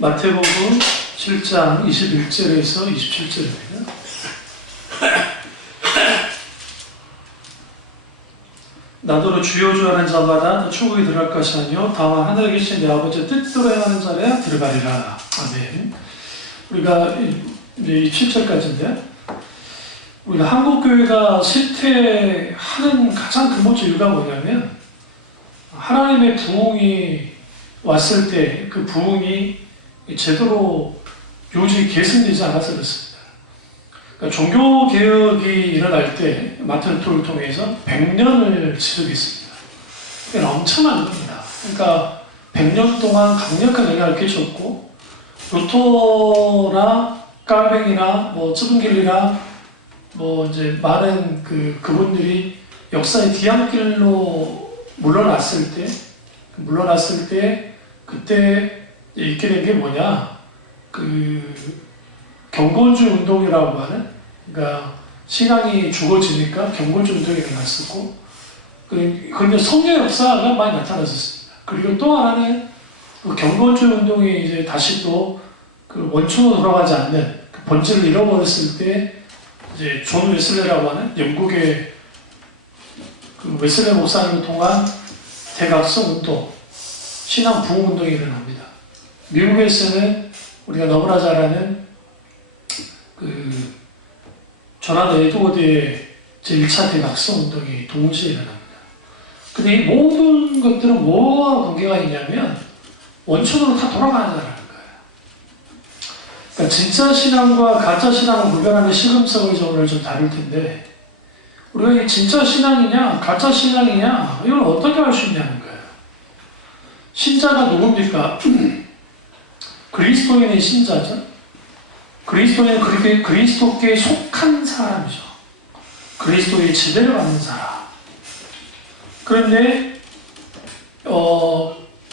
마태복음 7장 21절에서 27절입니다. 나더러 주여 주여 하는 자마다 천국에 들어갈 것이 아니요 다만 하늘에 계신 내 아버지의 뜻대로 행하는 자라야 들어가리라. 아멘. 우리가 이제 7절까지인데 우리가 한국교회가 쇠퇴하는 가장 근본적 이유가 뭐냐면 하나님의 부흥이 왔을 때 그 부흥이 제대로 요지 계승되지 않아서 그렇습니다. 그러니까 종교개혁이 일어날 때 마틴 루터를 통해서 100년을 지속했습니다. 그러니까 엄청난 겁니다. 그러니까 100년 동안 강력한 영향을 끼쳤고 루터나 깔뱅이나 쯔분길리나 이제 많은 그분들이 역사의 뒤안길로 물러났을 때 그때 있게 된 게 뭐냐? 경건주의 운동이라고 하는, 그러니까 신앙이 죽어지니까 경건주의 운동이 일어났었고, 그런데 성령 역사가 많이 나타났었습니다. 그리고 또 하나는 경건주의 운동이 이제 다시 또 원초로 돌아가지 않는 본질을 잃어버렸을 때 이제 존 웨슬레라고 하는 영국의 웨슬레 목사님을 통한 대각성 운동, 신앙 부흥 운동이 일어납니다. 미국에서는 우리가 너무나 잘 아는 조난 에드워드의 제1차 대각성 운동이 동시에 일어납니다. 근데 이 모든 것들은 뭐와 관계가 있냐면 원천으로 다 돌아가는 거라는 거예요. 그러니까 진짜 신앙과 가짜 신앙을 구별하는 시금석을 오늘 좀 다룰 텐데 우리가 이게 진짜 신앙이냐 가짜 신앙이냐 이걸 어떻게 알 수 있냐는 거예요. 신자가 누굽니까? 그리스도인의 신자죠. 그리스도인은 그리스도께 속한 사람이죠. 그리스도의 지배를 받는 사람. 그런데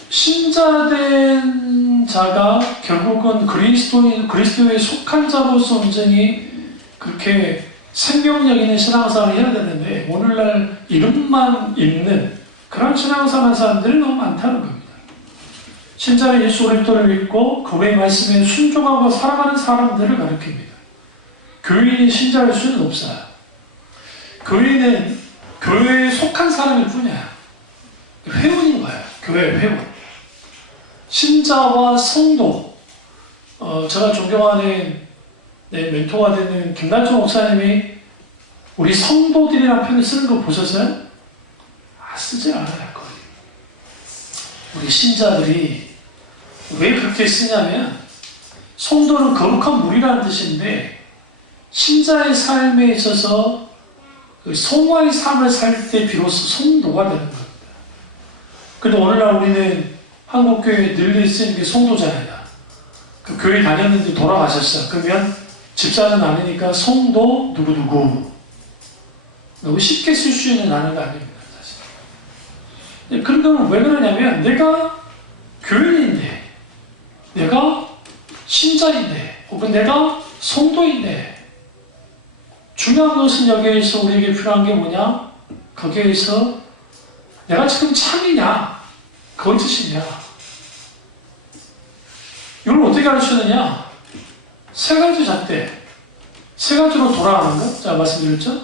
신자된 자가 결국은 그리스도에 속한 자로서 온전히 그렇게 생명력 있는 신앙생활을 해야 되는데 오늘날 이름만 있는 그런 신앙생활 하는 사람들이 너무 많다는 겁니다. 신자는 예수 그리스도를 믿고 그의 말씀에 순종하고 살아가는 사람들을 가리킵니다. 교인이 신자일 수는 없어요. 교인은 교회에 속한 사람일 뿐이야. 회원인 거예요. 교회 회원. 신자와 성도. 제가 존경하는 멘토가 되는 김단총 목사님이 우리 성도들이라는 표현을 쓰는 거 보셨어요? 쓰지 않아요. 거의. 우리 신자들이 왜 그렇게 쓰냐면 성도는 거룩한 무리라는 뜻인데 신자의 삶에 있어서 성화의 삶을 살 때 비로소 성도가 되는 겁니다. 그런데 오늘날 우리는 한국교회에 늘 쓰이는 게 성도잖아요. 그 교회 다녔는데 돌아가셨어. 그러면 집사는 아니니까 성도 누구누구. 너무 쉽게 쓸 수 있는 단어가 아닙니다. 사실. 그런 건 왜 그러냐면 내가 교인인데 내가 신자인데 혹은 내가 성도인데 중요한 것은 여기에서 우리에게 필요한 게 뭐냐? 거기에서 내가 지금 참이냐? 거짓이냐? 이걸 어떻게 알 수 있느냐? 세 가지 잣대. 세 가지로 돌아가는 것. 제가 말씀드렸죠?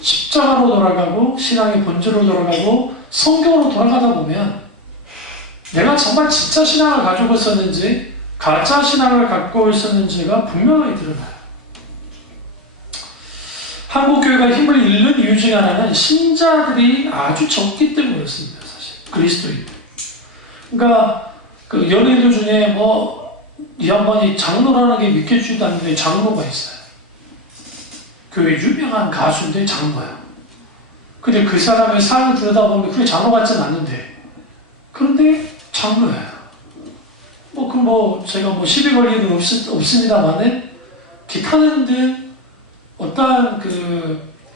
십자가로 돌아가고 신앙의 본질로 돌아가고 성경으로 돌아가다 보면 내가 정말 진짜 신앙을 가지고 있었는지 가짜 신앙을 갖고 있었는지가 분명하게 드러나요. 한국교회가 힘을 잃는 이유 중에 하나는 신자들이 아주 적기 때문에 그렇습니다. 사실 그리스도인들. 그러니까 연예인들 중에 이 양반이 장로라는 게 믿겨지지도 않는데 장로가 있어요. 교회 유명한 가수인데 장로야. 근데 그 사람의 삶을 들여다보면 그게 장로 같지는 않는데 그런데 장로예요. 제가 시비 걸 일은 없습니다만은 기타는 듯 어떠한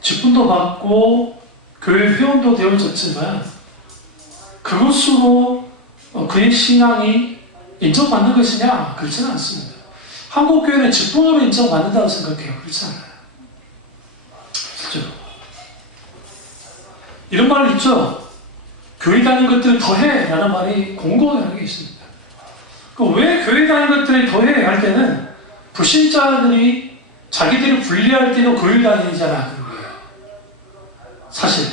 직분도 받고 교회 회원도 되어졌지만 그것으로 그의 신앙이 인정받는 것이냐? 그렇지는 않습니다. 한국교회는 직분으로 인정받는다고 생각해요. 그렇지 않아요. 그렇죠? 이런 말 있죠? 교회 다니는 것들을 더해! 라는 말이 공공하게 있습니다. 왜 교회 다니는 것들이 더해 할 때는 불신자들이 자기들이 불리할 때도 교회 다니잖아. 그거예요. 사실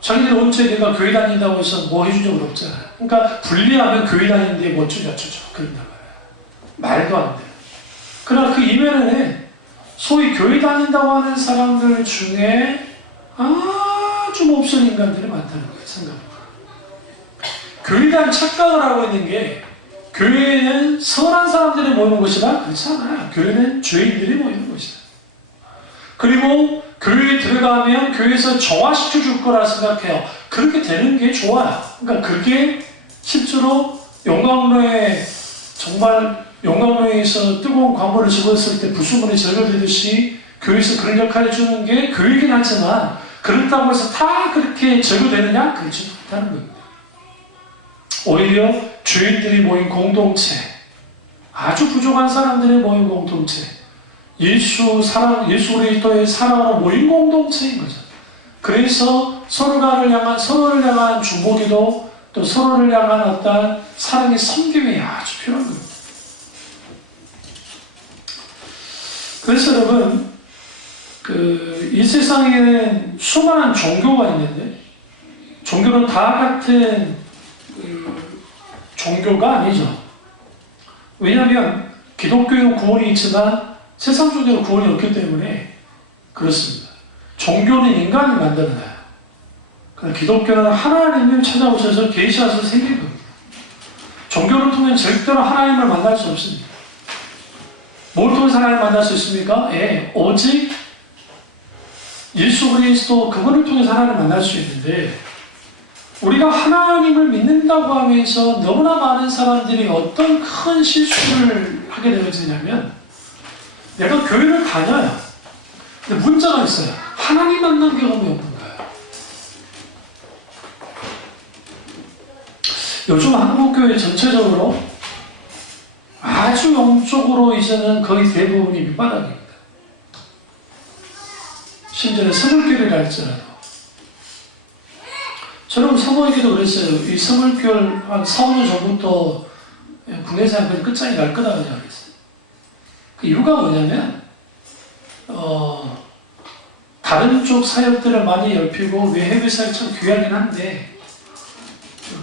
자기들이 언제 내가 교회 다닌다고 해서 뭐 해준 적은 없잖아요. 그러니까 불리하면 교회 다니는데 뭐 어쩌죠 그런단 말이에요. 말도 안 돼요. 그러나 그 이면에는 소위 교회 다닌다고 하는 사람들 중에 아주 몹쓸 인간들이 많다는 거예요. 생각보다. 교회에 대한 착각을 하고 있는 게 교회는 선한 사람들이 모이는 곳이다? 그렇지 않아요. 교회는 죄인들이 모이는 곳이다. 그리고 교회에 들어가면 교회에서 정화시켜 줄 거라 생각해요. 그렇게 되는 게 좋아요. 그러니까 그게 실제로 용광로에 정말 용광로에서 뜨거운 광물을 집었을 때 부수물이 제거되듯이 교회에서 그런 역할을 해주는 게 교회이긴 하지만 그렇다고 해서 다 그렇게 제거되느냐? 그렇지 못하는 겁니다. 오히려 죄인들이 모인 공동체, 아주 부족한 사람들이 모인 공동체, 예수 그리스도의 사랑으로 모인 공동체인 거죠. 그래서 서로를 향한 중보기도 또 서로를 향한 어떤 사랑의 섬김이 아주 필요한 겁니다. 그래서 여러분, 이 세상에는 수많은 종교가 있는데, 종교는 다 같은 종교가 아니죠. 왜냐하면 기독교는 구원이 있지만 세상 종교는 구원이 없기 때문에 그렇습니다. 종교는 인간이 만들어놔요. 그러나 기독교는 하나님을 찾아오셔서 계시하셔서 생긴 겁니다. 종교를 통해 절대로 하나님을 만날 수 없습니다. 뭘 통해서 하나님을 만날 수 있습니까? 오직 예수 그리스도 그분을 통해서 하나님을 만날 수 있는데 우리가 하나님을 믿는다고 하면서 너무나 많은 사람들이 어떤 큰 실수를 하게 되어지냐면 내가 교회를 다녀요. 근데 문제가 있어요. 하나님 만난 경험이 없는 거예요. 요즘 한국교회 전체적으로 아주 영적으로 이제는 거의 대부분이 밑바닥입니다. 심지어는 서물교회를 할지라도 저는 사모에게도 그랬어요. 이 서물교회 한 4, 5년 전부터 국내사역 끝장이 날 거다 그랬어요. 그 이유가 뭐냐면 다른 쪽 사역들을 많이 넓히고 해외 사역 참 귀하긴 한데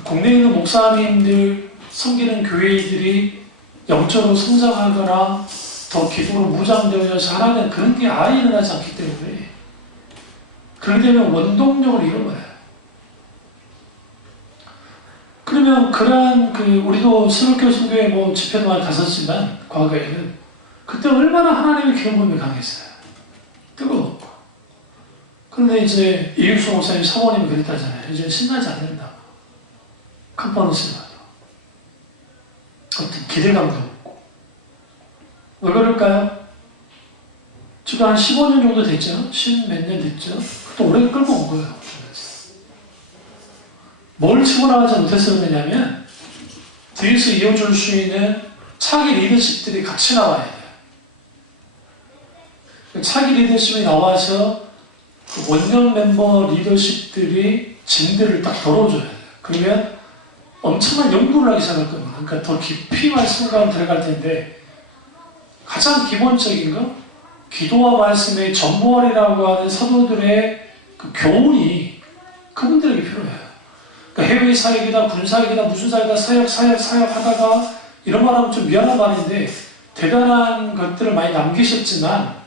국내에 있는 목사님들 섬기는 교회들이 영적으로 성장하거나 더 기도로 무장되어서 하라는 그런 게 아예 일어나지 않기 때문에 그렇게 되면 원동력을 잃어버려요. 그러면 그러한 우리도 서울교회 선교회 뭐 집회도 많이 갔었지만 과거에는 그때 얼마나 하나님의 기름부음이 강했어요. 뜨거웠고. 그런데 이제 이육수 목사님 사모님이 그랬다잖아요. 이제 신나지 않는다고. 큰 보너스 받아. 어떤 기대감도 없고. 왜 그럴까요? 지금 한 15년 정도 됐죠? 10몇 년 됐죠? 그때 오래 끌고 온 거예요. 뭘 치고 나가지 못해서 그러냐면 뒤에서 이어줄 수 있는 차기 리더십들이 같이 나와야 돼요. 차기 리더십이 나와서 원년 멤버 리더십들이 진들을 딱 덜어줘야 돼요. 그러면 엄청난 연구를 하기 시작할 겁니다. 그러니까 더 깊이 말씀 가운데 들어갈 텐데 가장 기본적인 거 기도와 말씀의 전보활이라고 하는 사도들의 그 교훈이 그분들에게 필요해요. 그러니까 해외 사역이다, 군사역이다, 무슨 사역이다, 사역 하다가 이런 말하면 좀 미안한 말인데 대단한 것들을 많이 남기셨지만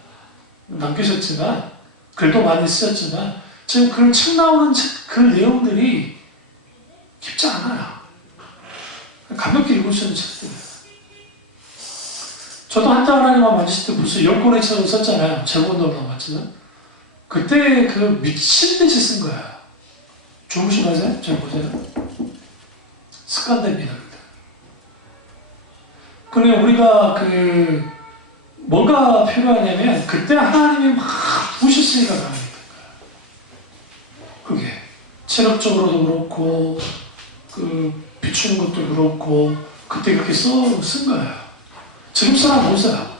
글도 많이 쓰셨지만 지금 그 책 나오는 그 내용들이 깊지 않아요. 가볍게 읽을 수 있는 책들이에요. 저도 한때 하나님만 만지실 때 무슨 10권의 책을 썼잖아요. 제본도 나왔지만 그때 그 미친 듯이 쓴 거야. 주무시면서 저 보세요. 습관됩니다. 그러면 우리가 뭐가 필요하냐면 그때 하나님이 막 부으셨으니까 가능했던 거야. 그게 체력적으로도 그렇고 비추는 것도 그렇고 그때 그렇게 쓴 거야. 지금 사람 못 써요.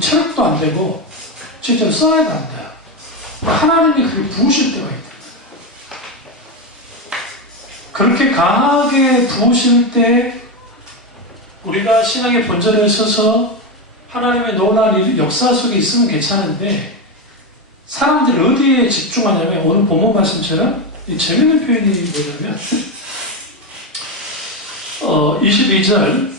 체력도 안 되고 진짜 써야도 안 돼요. 하나님이 그게 부으실 때가 있다. 그렇게 강하게 부으실 때 우리가 신앙의 본전에 서서 하나님의 놀라운 역사 속에 있으면 괜찮은데 사람들이 어디에 집중하냐면 오늘 본문 말씀처럼 이 재밌는 표현이 뭐냐면 22절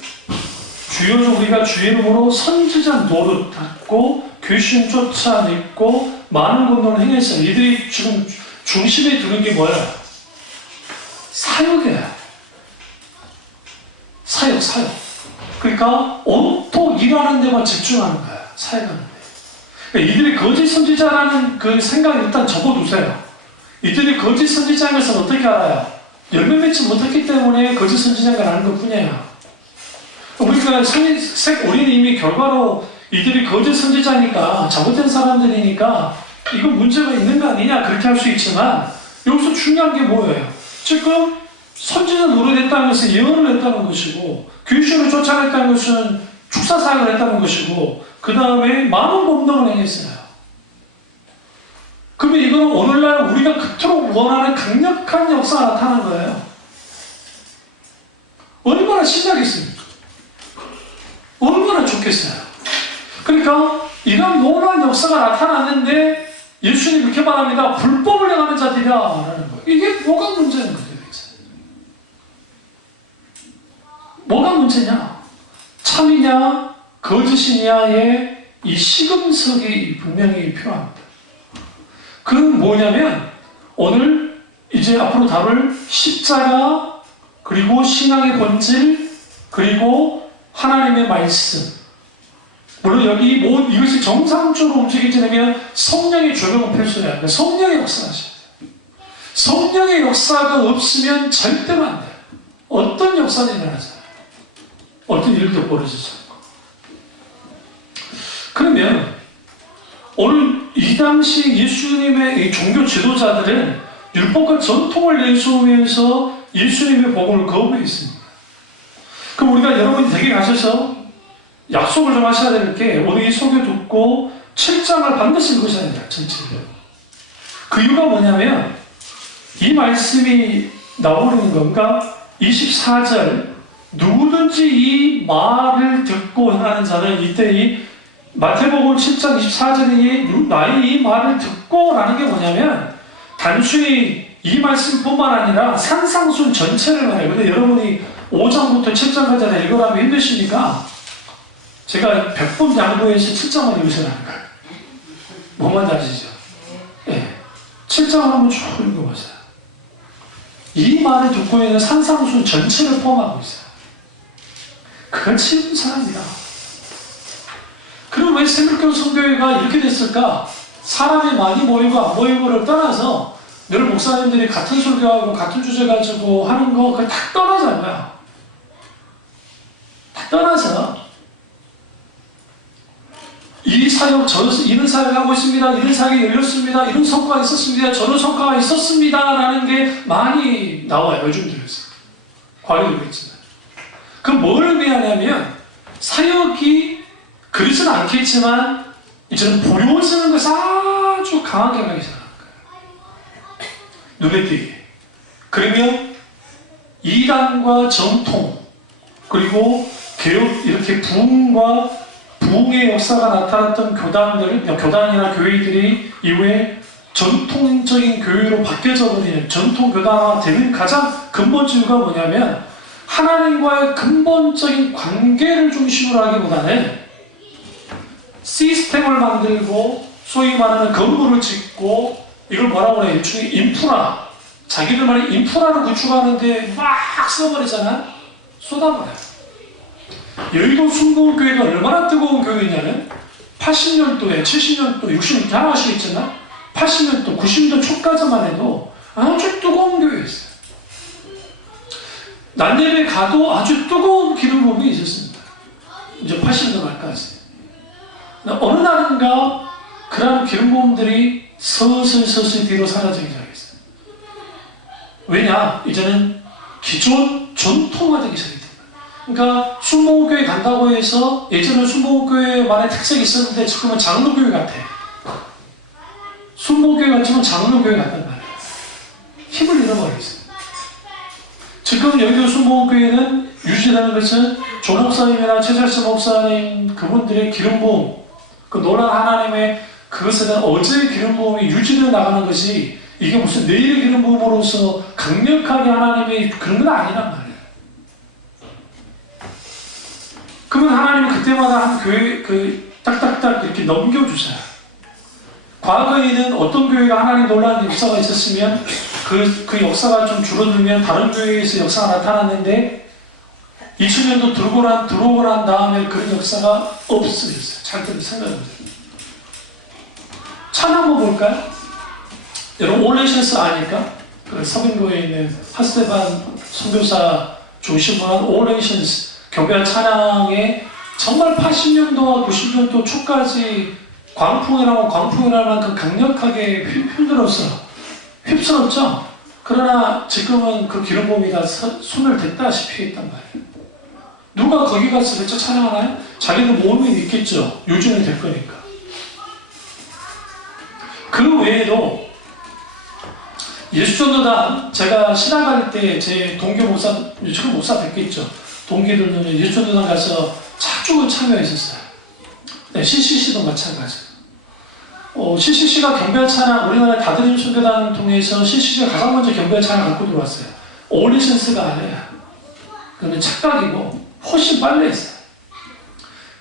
주여 우리가 주의 이름으로 선지자 노릇하고 귀신 쫓아냈고 많은 권능을 행했어요. 이들이 지금 중심에 두는 게 뭐야? 사역이야. 사역. 그러니까 온통 일하는 데만 집중하는 거야. 사역하는 데. 그러니까 이들이 거짓 선지자라는 그 생각을 일단 접어두세요. 이들이 거짓 선지자인 것을 어떻게 알아요? 열매 맺지 못했기 때문에 거짓 선지자인 걸 아는 것 뿐이에요. 우리가 우리는 이미 결과로 이들이 거짓 선지자니까 잘못된 사람들이니까 이거 문제가 있는 거 아니냐 그렇게 할 수 있지만 여기서 중요한 게 뭐예요? 지금 선지자 노릇했다는 것은 예언을 했다는 것이고 귀신을 쫓아냈다는 것은 축사사역을 했다는 것이고 그 다음에 많은 범동을 행했어요. 그러면 이거는 오늘날 우리가 그토록 원하는 강력한 역사가 나타난 거예요. 얼마나 신나겠습니까? 얼마나 좋겠어요. 그러니까 이런 놀라운 역사가 나타났는데 예수님이 이렇게 말합니다. 불법을 행하는 자들이라 라는 거예요. 이게 뭐가 문제는 거예요? 뭐가 문제냐? 참이냐 거짓이냐의 이 시금석이 분명히 필요합니다. 그건 뭐냐면 오늘 이제 앞으로 다룰 십자가 그리고 신앙의 본질 그리고 하나님의 말씀 물론 여기 이것이 정상적으로 움직이려면 성령의 조명은 필수해야 돼요. 성령의 역사하셔야 돼요. 성령의 역사가 없으면 절대로 안 돼요. 어떤 역사는 일어나잖아요. 어떤 일도 벌어지지 않고. 그러면 오늘 이 당시 예수님의 이 종교 지도자들은 율법과 전통을 내세우면서 예수님의 복음을 거부했습니다. 그럼 우리가 여러분이 댁에 가셔서 약속을 좀 하셔야 될 게 오늘 이 소개 듣고 7장을 반드시 읽으셔야 돼요. 전체를. 그 이유가 뭐냐면 이 말씀이 나오는 건가? 24절 누구든지 이 말을 듣고 행하는 자는 이때 이 마태복음 7장 24절에 나의 이 말을 듣고 라는 게 뭐냐면 단순히 이 말씀뿐만 아니라 산상순 전체를 말해요. 근데 여러분이 5장부터 7장까지 읽으라면 힘드시니까 제가 100번 양보해서 7장만 읽으시라는 거예요. 뭔지 아시죠? 네. 7장을 한번 쭉 읽어보세요. 이 말을 듣고 있는 산상순 전체를 포함하고 있어요. 그걸 치는 사람이다. 그럼 왜 새벽교 성교회가 이렇게 됐을까? 사람이 많이 모이고 안 모이고를 떠나서 늘 목사님들이 같은 설교하고 같은 주제 가지고 하는 거 그걸 다 떠나잖아요. 다 떠나서 이 사역, 이런 사역하고 있습니다. 이런 사역이 열렸습니다. 이런 성과가 있었습니다. 저런 성과가 있었습니다. 라는 게 많이 나와요. 요즘 들어서. 과거도 있지만. 그럼 뭘 의미하냐면 사역이 그렇지는 않겠지만 이제는 보여지는 것을 아주 강하게 하기 시작하는 거예요. 눈에 띄게. 그러면 이단과 전통 그리고 개혁 이렇게 부흥과 부흥의 역사가 나타났던 교단이나 교회들이 이후에 전통적인 교회로 바뀌어져 버리는 전통 교단화가 되는 가장 근본적 이유가 뭐냐면 하나님과의 근본적인 관계를 중심으로 하기보다는 시스템을 만들고 소위 말하는 건물을 짓고 이걸 뭐라고 해요? 일종의 인프라 자기들만의 인프라를 구축하는데 막 써버리잖아? 쏟아버려요. 여의도 순복음교회가 얼마나 뜨거운 교회냐면 80년도에 70년도 60년도 다 아시겠지만 80년도 90년도 초까지만 해도 아주 뜨거운 교회였어요. 난예배 가도 아주 뜨거운 기름 부음이 있었습니다. 이제 80년도 말까지. 어느 날인가 그런 기름 부음들이 서슬 뒤로 사라지기 시작했어요. 왜냐? 이제는 기존 전통화되기 시작했어요. 그러니까 순복음교회 간다고 해서 예전에 순복음교회만의 특색이 있었는데 지금은 장로교회 같아. 순복음교회 같지만 장로교회 같단 말이에요. 힘을 잃어버리겠어요. 지금 여의도 순복음교회는 유지되는 것은 조 목사님이나 최철수 목사님 그분들의 기름 부음, 그 놀란 하나님의 그것에 대한 어제의 기름 부음이 유지되어 나가는 것이 이게 무슨 내일의 기름 부음으로서 강력하게 하나님의 그런 건 아니란 말이에요. 그러면 하나님은 그때마다 한 교회 딱딱딱 이렇게 넘겨주세요. 과거에는 어떤 교회가 하나님 놀라는 역사가 있었으면 그 역사가 좀 줄어들면 다른 교회에서 역사가 나타났는데 2000년도 들어오고 난 다음에 그런 역사가 없어졌어요. 잘 생각해보세요. 찬양 한번 볼까요? 여러분 올레이션스 아니까? 그 서빙고에 있는 하스테반 선교사 중심으로 한 올레이션스 경배한 찬양에 정말 80년도와 90년도 초까지 광풍이라는 만큼 강력하게 휩쓸었죠. 그러나 지금은 그 기름 부음이 다 손을 댔다시피 했단 말이에요. 누가 거기 가서 대체 찬양하나요? 자기들 모임이 있겠죠. 요즘은 될 거니까. 그 외에도 예수전도단, 제가 신학할 때 제 동교 목사, 지금 목사 뵙겠죠. 동기들은 예수전도단 가서 자주 참여했었어요. 네, CCC도 마찬가지. CCC가 경배한 찬양, 우리나라 다드림 선교단을 통해서 CCC가 가장 먼저 경배한 찬양 갖고 들어왔어요. 올리센스가 아니에요. 그러면 착각이고 훨씬 빨리 했어요.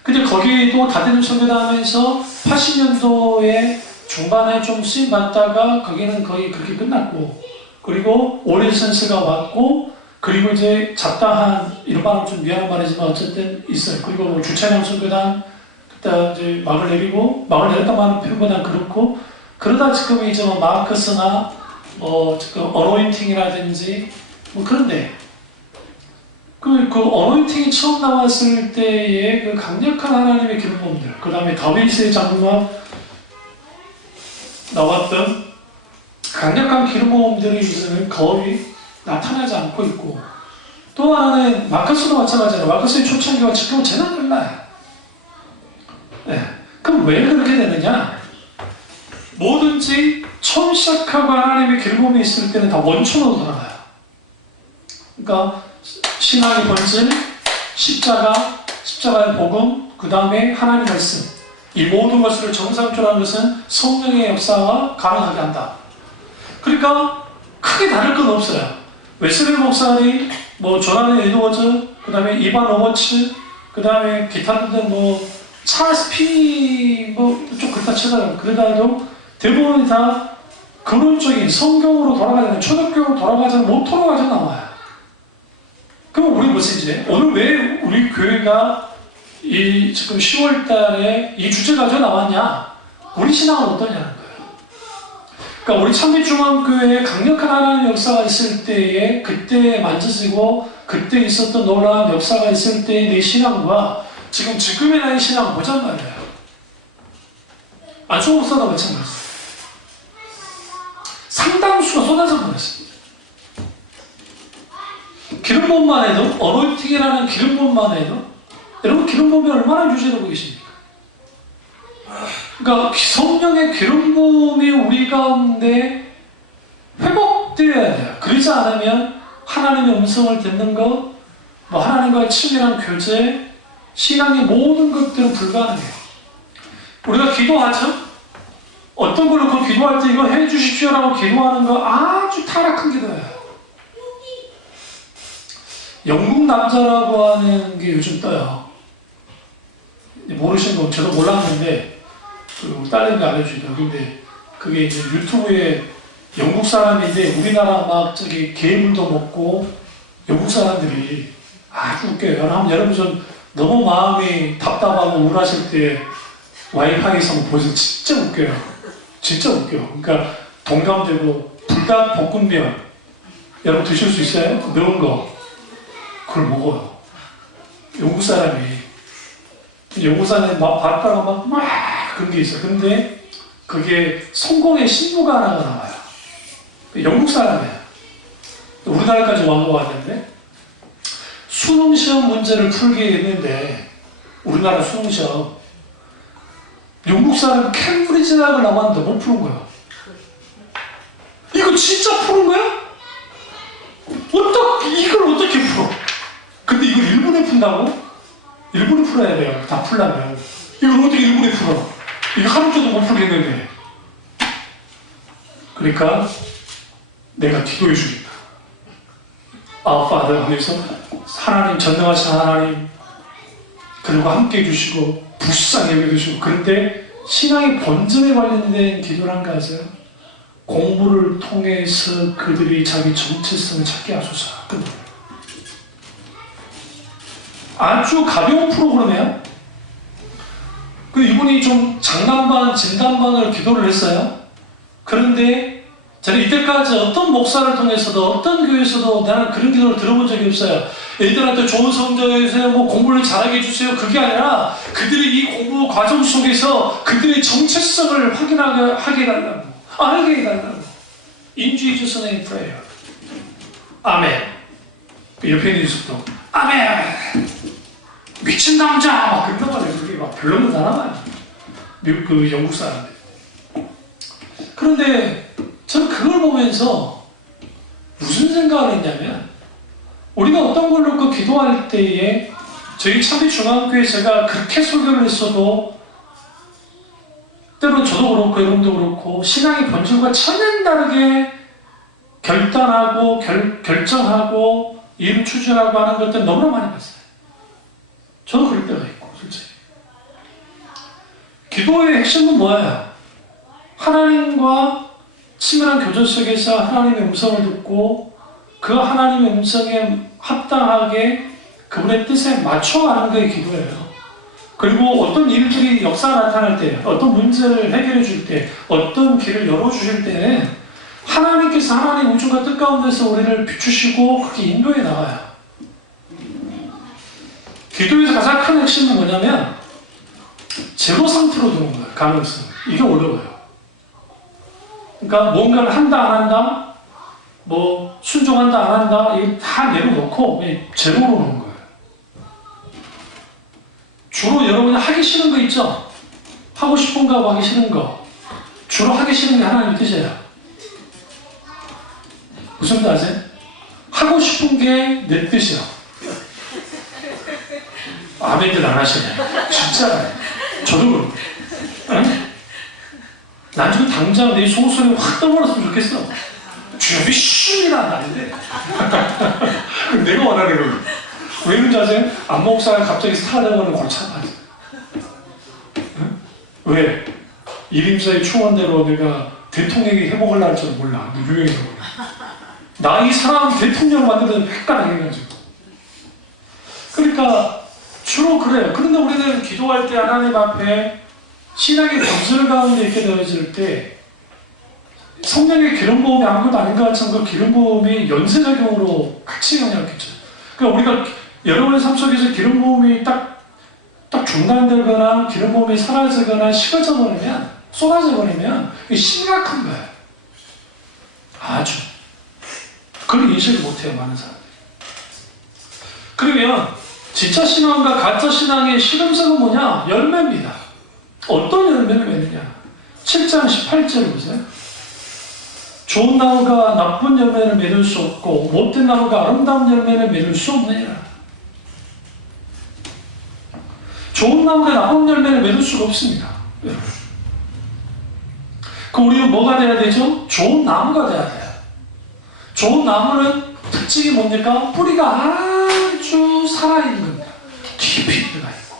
근데 거기도 다드림 선교단 하면서 80년도에 중반에 좀 쓰임 받다가 거기는 거의 그렇게 끝났고, 그리고 올리센스가 왔고, 그리고 이제 잡다한, 이런 말은 좀 미안한 말이지만 어쨌든 있어요. 그리고 뭐 주찬양 선교단, 그때 이제 막을 내렸다고 표현보다는 그렇고, 그러다 지금 이제 뭐 마크스나 지금 어노인팅이라든지 뭐 그런데 그 어노인팅이 처음 나왔을 때의 그 강력한 하나님의 기름 부음들, 그 다음에 다윗의 장르가 나왔던 강력한 기름 부음들이 이제는 거의 나타나지 않고 있고, 또 하나는 마커스도 마찬가지예요. 마커스의 초창기와 지금은 전혀 달라요. 네. 그럼 왜 그렇게 되느냐? 뭐든지 처음 시작하고 하나님의 기름 부음이 있을 때는 다 원천으로 돌아가요. 그러니까 신앙의 본질, 십자가의 복음, 그 다음에 하나님의 말씀, 이 모든 것을 정상적으로 하는 것은 성령의 역사가 가능하게 한다. 그러니까 크게 다를 건 없어요. 웨슬리 목사님, 조나단 에드워즈, 그 다음에 이반 로버츠, 그 다음에 기타들 찰스 피, 좀 그렇다 치더라고요. 그러다도 대부분 다 근원적인 성경으로 돌아가잖아요. 초대교회로 돌아가자는 모토로 가지고 나와요. 그럼 우리 무엇이지? 오늘 왜 우리 교회가 지금 10월 달에 이 주제 가지고 나왔냐? 우리 신앙은 어떠냐는 거예요. 그러니까 우리 참빛중앙교회에 강력한 하나님의 역사가 있을 때에 그때 만져지고 그때 있었던 놀라운 역사가 있을 때의 내 신앙과 지금의 나의 신앙은 보자는 말이에요. 안성 목사도 마찬가지예요. 상당수가 쏟아져 버렸습니다. 기름 부음만 해도, 어노인팅이라는 기름 부음만 해도, 여러분 기름 부음이 얼마나 유지되고 계십니까? 그러니까 성령의 기름 부음이 우리 가운데 회복되어야 돼요. 그러지 않으면 하나님의 음성을 듣는 것, 하나님과의 친밀한 교제, 신앙의 모든 것들은 불가능해요. 우리가 기도하죠? 어떤 걸 놓고 기도할 때 이거 해주십시오라고 기도하는 거 아주 타락한 기도예요. 영국 남자라고 하는 게 요즘 떠요. 모르시는 거 저도 몰랐는데 우리 딸내미가 알려주니까. 근데 그게 이제 유튜브에 영국 사람인데 우리나라 게임도 먹고 영국 사람들이 아주 웃겨요. 여러분 좀 너무 마음이 답답하고 우울하실 때 와이파이에서 한번 보세요. 진짜 웃겨요. 진짜 웃겨. 그러니까 동감되고 불닭 볶음면 여러분 드실 수 있어요? 매운 거 그걸 먹어요. 영국 사람이 밥다가 막 그런 게 있어요. 근데 그게 성공의 신부가 하나가 나와요. 영국 사람이에요. 우리나라까지 왔는데 수능시험 문제를 풀게 했는데 우리나라 수능시험 영국 사람이 캠브리지 대학을 나왔는데 못 푸는 거야. 이거 진짜 푸는 거야? 이걸 어떻게 풀어? 근데 이걸 1분에 푼다고? 1분에 풀어야 돼요. 다 풀려면. 이걸 어떻게 1분에 풀어? 이거 하루 종일 못 풀겠는데. 그러니까 내가 기도해 주겠다. Our Father, 하면서 하나님, 전능하신 하나님, 그리고 함께 해주시고 불쌍히 여겨주시고. 그런데 신앙의 본질에 관련된 기도를 한 거 아세요? 공부를 통해서 그들이 자기 정체성을 찾게 하소서. 아주 가벼운 프로그램이에요. 이분이 좀 장난반, 진단반을 기도를 했어요. 그런데 저는 이때까지 어떤 목사를 통해서도 어떤 교회에서도 나는 그런 기도를 들어본 적이 없어요. 애들한테 좋은 성적에서 뭐 공부를 잘하게 해주세요. 그게 아니라 그들이 이 공부 과정 속에서 그들의 정체성을 하게 해달라고, 알게 해달라고. In Jesus' name prayer. 아멘. 옆에 있는 녀석도 아멘. 미친 남자 막 그런단 말이에요. 그게 막 별로는 사람 미국 그 영국 사람들. 그런데 저는 그걸 보면서 무슨 생각을 했냐면, 우리가 어떤 걸 놓고 기도할 때에 저희 참비 중앙교회 제가 그렇게 설교를 했어도 때로는 저도 그렇고 여러분도 그렇고 신앙의 본질과 천연 다르게 결단하고 결정하고 일을 추진하고 하는 것들 너무나 많이 봤어요. 저도 그럴 때가 있고, 솔직히. 기도의 핵심은 뭐예요? 하나님과 치밀한 교제 속에서 하나님의 음성을 듣고 그 하나님의 음성에 합당하게 그분의 뜻에 맞춰가는 게 기도예요. 그리고 어떤 일들이 역사가 나타날 때, 어떤 문제를 해결해 줄 때, 어떤 길을 열어주실 때 하나님께서 하나님 우주가 뜻 가운데서 우리를 비추시고 그렇게 인도해 나가요. 기도에서 가장 큰 핵심은 뭐냐면 제로 상태로 두는 거예요. 가능성. 이게 어려워요. 그러니까 뭔가를 한다 안 한다, 뭐 순종한다 안 한다, 이거 다 내려놓고 제로로 놓는 거예요. 주로 여러분이 하기 싫은 거 있죠? 하고 싶은 거 하기 싫은 거. 주로 하기 싫은 게 하나님 뜻이에요. 무슨 뜻 아세요? 하고 싶은 게 내 뜻이야. 아멘들 안 하시네. 진짜. 저도 그렇고. 난 지금 당장 내 속소리 확 떠버렸으면 좋겠어. 주엽이 쉬이라 나는데. 내가 원하는 거예요. 왜 그런지 아세요? 안 목사가 갑자기 스타 되고는 골참하지. 왜? 이림사의 충원대로 내가 대통령이 해먹으려 할 줄 몰라. 유명해서 몰라. 나 이 사람 대통령 만드는 헷갈리게 해가지고. 그러니까 주로 그래요. 그런데 우리는 기도할 때 하나님 앞에 신앙의 본질 가운데 있게 되어질 때 성령의 기름 부음이 아무것도 아닌 것 같지만 그 기름 부음이 연쇄작용으로 같이 영향을 끼쳐요. 그러니까 우리가 여러분의 삶 속에서 기름 부음이 딱 중단되거나 기름 부음이 사라지거나 식어져 버리면 이게 심각한 거예요. 아주. 그걸 인식을 못해요, 많은 사람들이. 그러면 진짜 신앙과 가짜 신앙의 실험성은 뭐냐? 열매입니다. 어떤 열매를 맺느냐? 7장 18절 보세요. 좋은 나무가 나쁜 열매를 맺을 수 없고 못된 나무가 아름다운 열매를 맺을 수 없느니라. 좋은 나무가 나쁜 열매를 맺을 수가 없습니다. 그럼 우리는 뭐가 돼야 되죠? 좋은 나무가 돼야 돼요. 좋은 나무는 특징이 뭡니까? 뿌리가 아주 살아있는 겁니다. 깊이 들어가 있고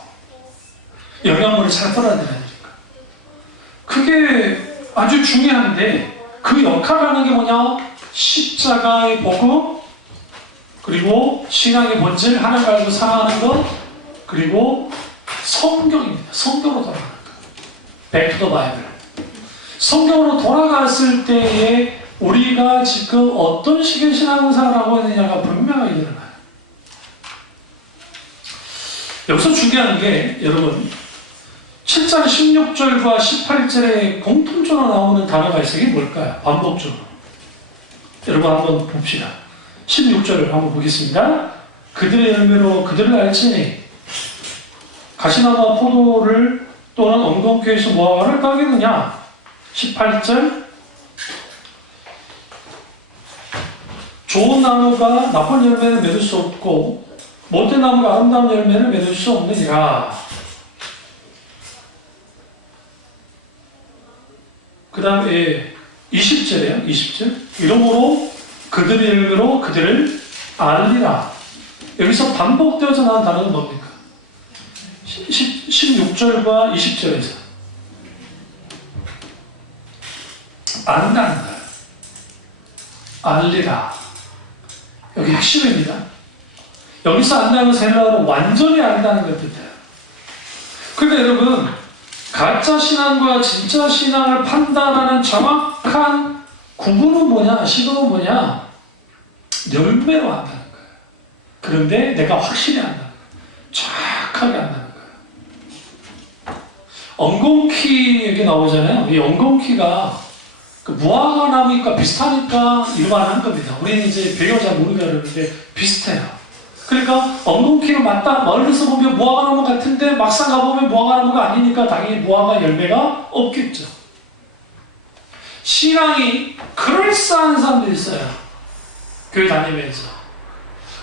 영양분을 잘 빨아들여야 되니까. 그게 아주 중요한데 그 역할을 하는 게 뭐냐? 십자가의 복음, 그리고 신앙의 본질, 하나님 알고 사랑하는 것, 그리고 성경입니다. 성경으로 돌아가는 것. Back to the Bible. 성경으로 돌아갔을 때에 우리가 지금 어떤 식의 신앙생활을 하고 있느냐가 분명하게 드러나요. 여기서 중요한 게 여러분 7장 16절과 18절에 공통적으로 나오는 단어가 있어요. 이게 뭘까요? 반복적으로. 여러분 한번 봅시다. 16절을 한번 보겠습니다. 그들의 열매로 그들을 알지니 가시나무와 포도를 또는 엉겅퀴에서 무화과를 따겠느냐? 18절 좋은 나무가 나쁜 열매를 맺을 수 없고 못된 나무가 아름다운 열매를 맺을 수 없느니라. 그 다음에 20절이에요. 20절. 이러므로 그들의 열매로 그들을 알리라. 여기서 반복되어서 나온 단어는 뭡니까? 16절과 20절에서 안다는 거예요. 알리라. 여기 핵심입니다. 여기서 안다는 것은 헬라어로 완전히 안다는 것 뜻이에요. 그런데 여러분, 가짜 신앙과 진짜 신앙을 판단하는 정확한 구분은 뭐냐, 시도는 뭐냐? 열매로 안다는 거예요. 그런데 내가 확실히 안다는 거예요. 정확하게 안다는 거예요. 엉겅퀴 얘기 나오잖아요. 이 엉겅퀴가 그 무화과 나무니까 비슷하니까 일반한 겁니다. 우리는 이제 배경 잘 모르니까 그러는데 비슷해요. 그러니까 엉겅퀴를 맞다 멀리서 보면 무화과 나무 같은데 막상 가보면 무화과 나무가 아니니까 당연히 무화과 열매가 없겠죠. 신앙이 그럴싸한 사람들이 있어요. 교회 다니면서.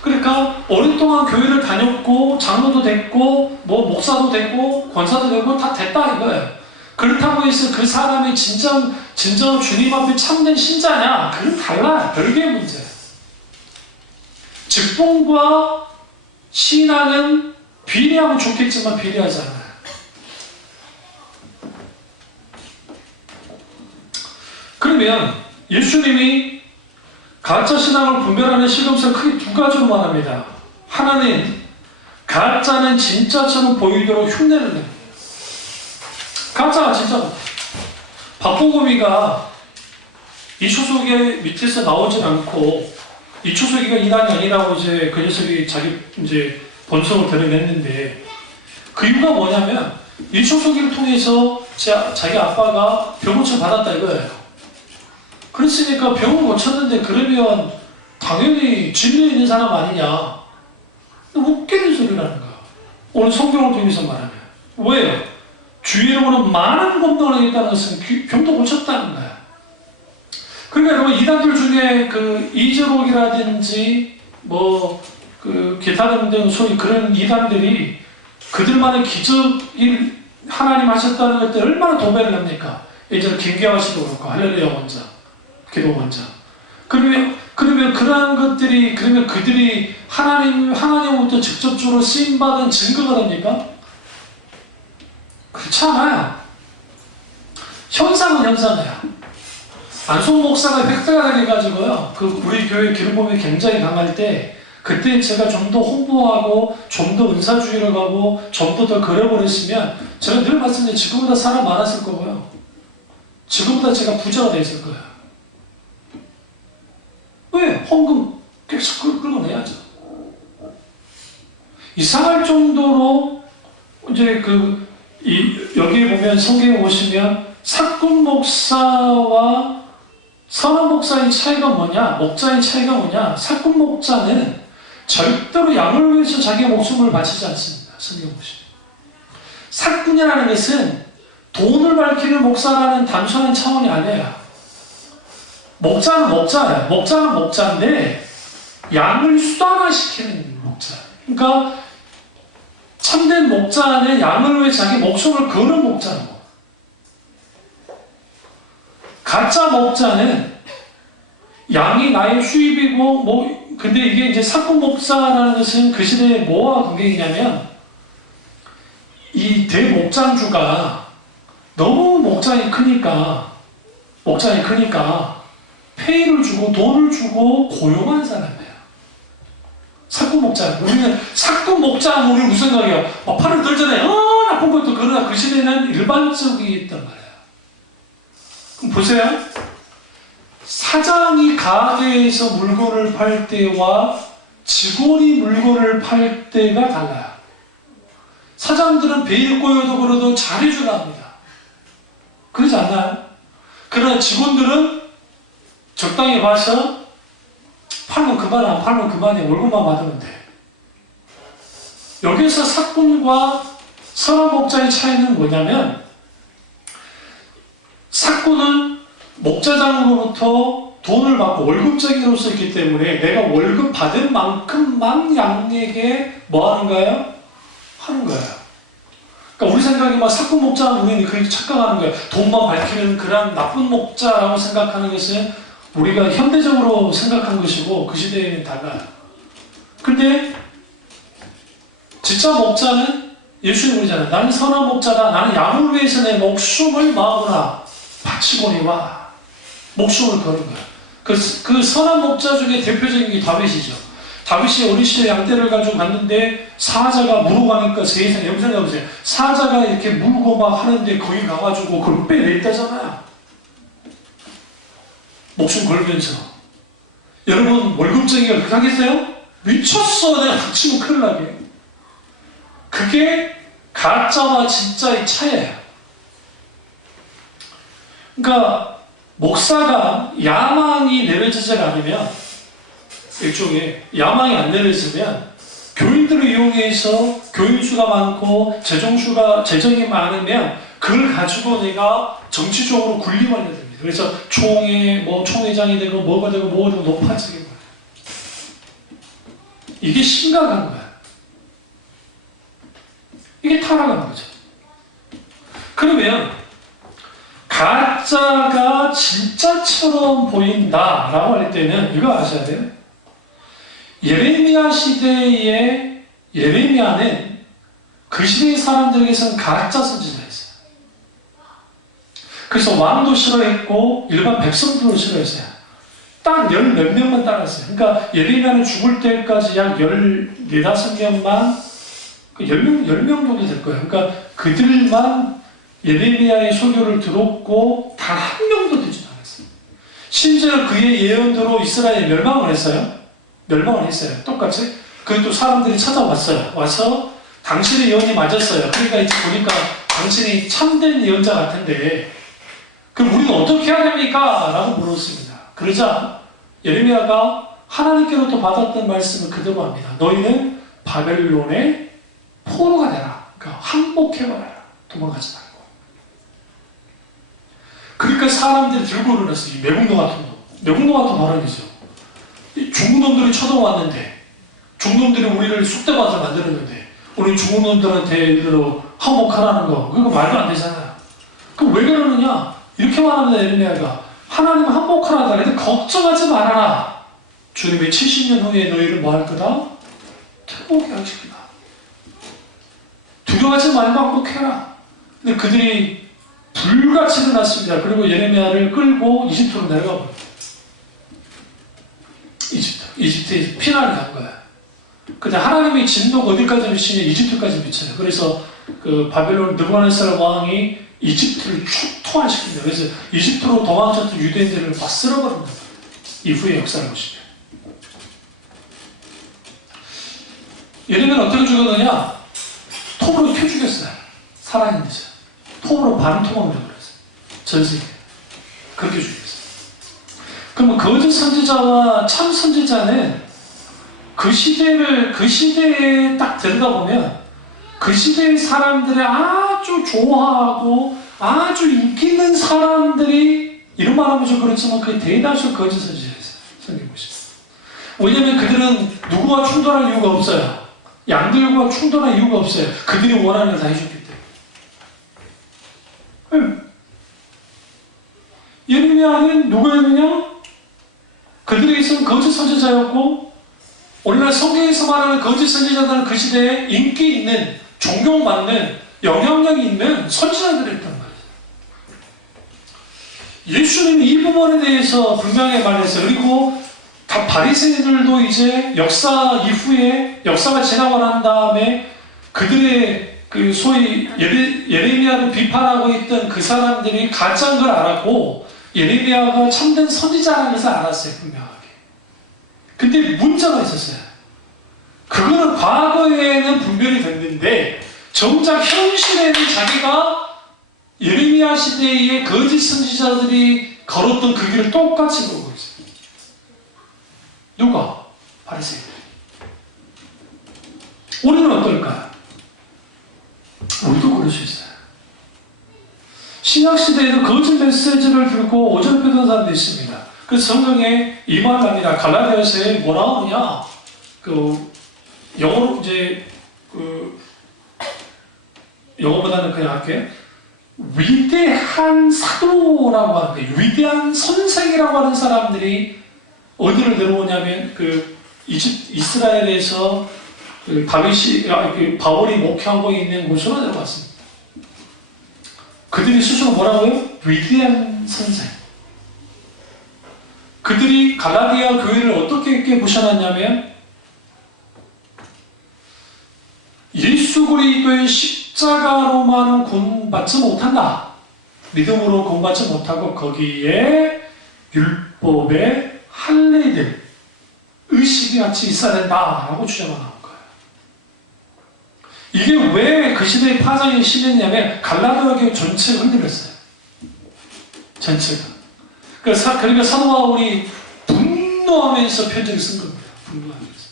그러니까 오랫동안 교회를 다녔고 장로도 됐고 뭐 목사도 되고 권사도 되고 다 됐다 이거예요. 그렇다고 해서 그 사람이 진정 주님 앞에 참된 신자냐? 그건 달라요. 별개의 문제예요. 직분과 신앙은 비례하면 좋겠지만 비례하지 않아요. 그러면 예수님이 가짜 신앙을 분별하는 시금석을 크게 두 가지로 말합니다. 하나는 가짜는 진짜처럼 보이도록 흉내를 냅니다. 가짜가 진짜다. 박보검이가 이 초속의 밑에서 나오진 않고 이 초속이가 이단이 아니라고 이제 그 녀석이 자기 이제 본성을 드러냈는데 그 이유가 뭐냐면 이 초속이를 통해서 자기 아빠가 병고쳐 받았다 이거예요. 그랬으니까 병을 고쳤는데 그러면 당연히 진리에 있는 사람 아니냐. 웃기는 소리라는 거야. 오늘 성경을 통해서 말하면. 왜요? 주 이름으로 많은 검도를 하겠다는 것은 병도 고쳤다는 거야. 그러니까 여러분 이단들 중에 그 이재록이라든지 뭐 그 기타 등등 소위 그런 이단들이 그들만의 기적일 하나님 하셨다는 것들 얼마나 도배를 합니까? 예전에 김기화 씨도 그렇고 할렐루야 원장, 기도 원장. 그러면 그러한 것들이 그러면 그들이 하나님으로부터 직접적으로 쓰임 받은 증거가 됩니까? 그렇지 않아요. 현상은 현상이야. 안송 목사가 획득을 해가지고요. 그 우리 교회 기름부음이 굉장히 강할 때 그때 제가 좀 더 홍보하고 좀 더 은사주의로 가고 좀 더 그려버렸으면 제가 늘 말씀드린 지금보다 사람 많았을 거고요. 지금보다 제가 부자가 됐을 거예요. 왜? 헌금 계속 끌어내야죠. 이상할 정도로 이제 여기에 보면 성경에 보시면 사꾼 목사와 선한 목사의 차이가 뭐냐? 목자의 차이가 뭐냐? 사꾼 목자는 절대로 양을 위해서 자기의 목숨을 바치지 않습니다. 성경 보시면. 사꾼이라는 것은 돈을 밝히는 목사라는 단순한 차원이 아니에요. 목자는 목자예요. 목자는 목자인데 양을 수단화시키는 목자. 그러니까 참된 목자는 양을 위해 자기 목숨을 거는 목자고, 가짜 목자는 양이 나의 수입이고 근데 이게 이제 사꾼 목자라는 것은 그 시대에 뭐와 관계이냐면 이 대목장주가 너무 목장이 크니까 페이를 주고 돈을 주고 고용한 사람이에요. 사꾼 목자. 우리는 사꾼 목자하면 우리 무슨 생각이에요? 팔을 들잖아요. 나쁜 것도. 그러나 그 시대는 일반적이었단 말이에요. 그럼 보세요. 사장이 가게에서 물건을 팔 때와 직원이 물건을 팔 때가 달라요. 사장들은 베일 꼬여도 그래도 잘해주려 합니다. 그러지 않나요? 그러나 직원들은 적당히 봐서 팔면 그만, 안 팔면 그만해. 월급만 받으면 돼. 여기서 사꾼과 선한 목자의 차이는 뭐냐면 사꾼은 목자장으로부터 돈을 받고 월급쟁이로서 있기 때문에 내가 월급 받은 만큼만 양에게 뭐 하는 거예요? 하는 거예요. 그러니까 우리 생각에 막 사건 목자는 우리는 그렇게 착각하는 거예요. 돈만 밝히는 그런 나쁜 목자라고 생각하는 것은 우리가 현대적으로 생각한 것이고 그 시대에는 달라요. 근데 진짜 목자는 예수님 그러잖아요. 나는 선한 목자다. 나는 양을 위해서 내 목숨을 마구나 바치거니와 목숨을 거는 거야. 그 선한 목자 중에 대표적인 게 다윗이죠. 다윗이 어린 시절에 양떼를 가지고 갔는데 사자가 물어가니까 세상에 여기 생각해보세요. 사자가 이렇게 물고 막 하는데 거기 가가지고 그걸 빼냈다잖아요. 목숨 걸면서. 여러분 월급쟁이가 그렇게 하겠어요? 미쳤어. 내가 다치면 큰일 나게. 그게 가짜와 진짜의 차이예요. 그러니까 목사가 야망이 내려지지 않으면 일종의 야망이 안 내려지면 교인들을 이용해서 교인수가 많고 재정이 많으면 그걸 가지고 내가 정치적으로 군림하게 됩니다. 그래서 총회장이 되고 뭐가 되고 높아지게 돼요. 이게 심각한 거야. 이게 타락하는 거죠. 그러면 가짜가 진짜처럼 보인다라고 할 때는 이거 아셔야 돼요. 예레미야 시대의 예레미야는 그 시대의 사람들에게서는 가짜 선지자였어요. 그래서 왕도 싫어했고 일반 백성들도 싫어했어요. 딱 열 몇 명만 따랐어요. 그러니까 예레미야는 죽을 때까지 약 14~15명만 10명 정도 될 거예요. 그러니까 그들만 예레미야의 소교를 들었고 단 한 명도 되지 않았어요. 심지어 그의 예언대로 이스라엘이 멸망을 했어요. 멸망을 했어요. 똑같이. 그리고 또 사람들이 찾아왔어요. 와서 당신의 예언이 맞았어요. 그러니까 이제 보니까 당신이 참된 예언자 같은데 그럼 우리는 어떻게 해야 됩니까? 라고 물었습니다. 그러자 예레미야가 하나님께로부터 받았던 말씀을 그대로 합니다. 너희는 바벨론의 포로가 되라. 그러니까 항복해버려라. 도망가지 말고. 그러니까 사람들이 들고 일어났어요. 이 매국노 같은 거. 매국노 같은 발언이죠. 중국 놈들이 쳐들어왔는데 중국 놈들이 우리를 쑥대밭을 만들었는데 우리 중국 놈들한테 예를 들어 항복하라는 거 그거 말도 안 되잖아요. 그럼 왜 그러느냐? 이렇게 말합니다. 예레미야가 하나님은 항복하라다. 근데 걱정하지 말아라. 주님의 70년 후에 너희를 뭐 할 거다? 태우게 하시리라. 두려워하지 말고 항복해라. 근데 그들이 불같이 일어났습니다. 그리고 예레미야를 끌고 이집트로 내려가 버려요. 이집트에서 피난을 간 거야. 근데 하나님의 진노가 어디까지 미치냐? 이집트까지 미쳐요. 그래서 그 바벨론 느부갓네살 왕이 이집트를 초토화시킵니다. 그래서 이집트로 도망쳤던 유대인들을 다 쓸어버립니다. 이후의 역사를 보시면. 예레미야는 어떻게 죽었느냐? 톱으로 켜 죽였어요. 살아있는지. 톱으로 반토막을 죽였어요. 전 세계. 그렇게 죽였어요. 그러면 거짓 선지자와 참 선지자는 그 시대에 딱 들여다보면 그 시대의 사람들을 아주 좋아하고 아주 인기 있는 사람들이 이런 말하면 좀 그렇지만 그 대다수 거짓 선지자였어요. 성경 보시면. 왜냐하면 그들은 누구와 충돌할 이유가 없어요. 양들과 충돌할 이유가 없어요. 그들이 원하는 걸 다 해줬기 때문에. 예레미야는 누구였느냐? 그들에게서는 거짓 선지자였고 오늘날 성경에서 말하는 거짓 선지자들은 그 시대에 인기 있는, 존경받는, 영향력이 있는 선지자들이었단 말이에요. 예수님이 이 부분에 대해서 분명히 말했어요. 그리고 다 바리새인들도 이제 역사 이후에 역사가 지나고 난 다음에 그들의 그 소위 예레미야를 비판하고 있던 그 사람들이 가짜인 걸 알았고 예레미야가 참된 선지자라는 것을 알았어요. 분명하게. 근데 문제가 있었어요. 그거는 과거에는 분별이 됐는데 정작 현실에는 자기가 예레미야 시대의 거짓 선지자들이 걸었던 그 길을 똑같이 걸고 있어요. 누가? 바리새인들. 우리는 어떨까요? 우리도 그럴 수 있어요. 신약시대에도 거짓 메시지를 들고 오절패던 사람도 있습니다. 그 성경에 이 말을 합니다. 갈라디아서에 뭐라 하느냐? 영어로 이제 영어보다는 그냥 할게요. 위대한 사도라고 하는 거예요. 위대한 선생이라고 하는 사람들이 어디를 내려오냐면 이스라엘에서 바울이 목회하고 있는 곳으로 내려왔습니다. 그들이 스스로 뭐라고요? 위대한 선생. 그들이 갈라디아 교회를 어떻게 보셔놨냐면 예수 그리스도의 십자가로만은 구원받지 못한다. 믿음으로 구원받지 못하고 거기에 율법의 할례들, 의식이 같이 있어야 된다라고 주장을 나온 거예요. 이게 왜 그 시대의 파장이 심했냐면 갈라디아 교회 전체가 흔들렸어요. 전체가. 그러니까 사도 바울이 분노하면서 편지를 쓴 겁니다. 분노하면서.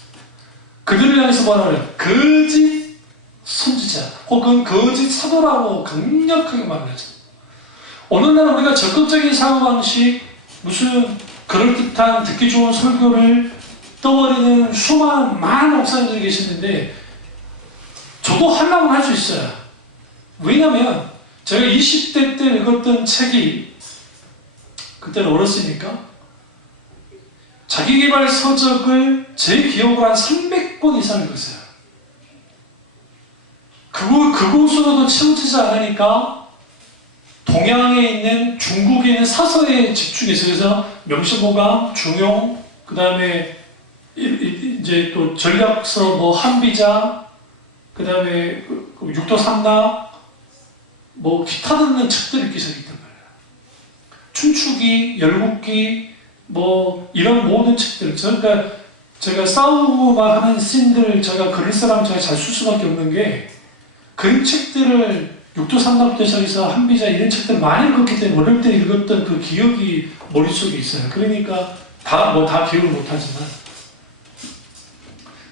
그들을 향해서 뭐라 그래요? 거짓 선지자 혹은 거짓 사도라고 강력하게 말을 하죠. 오늘날 우리가 적극적인 사고방식, 무슨 그럴듯한 듣기 좋은 설교를 떠버리는 많은 목사님들이 계시는데 저도 하려고 할 수 있어요. 왜냐면 제가 20대 때 읽었던 책이 그때는 어렸으니까 자기계발 서적을 제 기억으로 한 300권 이상 읽었어요. 그곳으로도 채워지지 않으니까 동양에 있는 중국에 있는 사서에 집중해서 그래서 명심보감, 중용, 그 다음에 이제 또 전략서, 뭐 한비자, 그 다음에 육도삼락, 뭐 기타 등등 책들을 읽기 시작했단 말이에요. 춘추기, 열국기, 뭐 이런 모든 책들. 그러니까 제가 싸우고만 하는 씬들 제가 그릴 사람 제가 잘 쓸 수밖에 없는 게 그런 책들을 육도삼락부터 시작해서 한비자 이런 책들 많이 읽었기 때문에 어릴 때 읽었던 그 기억이 머릿속에 있어요. 그러니까 다 기억을 못하지만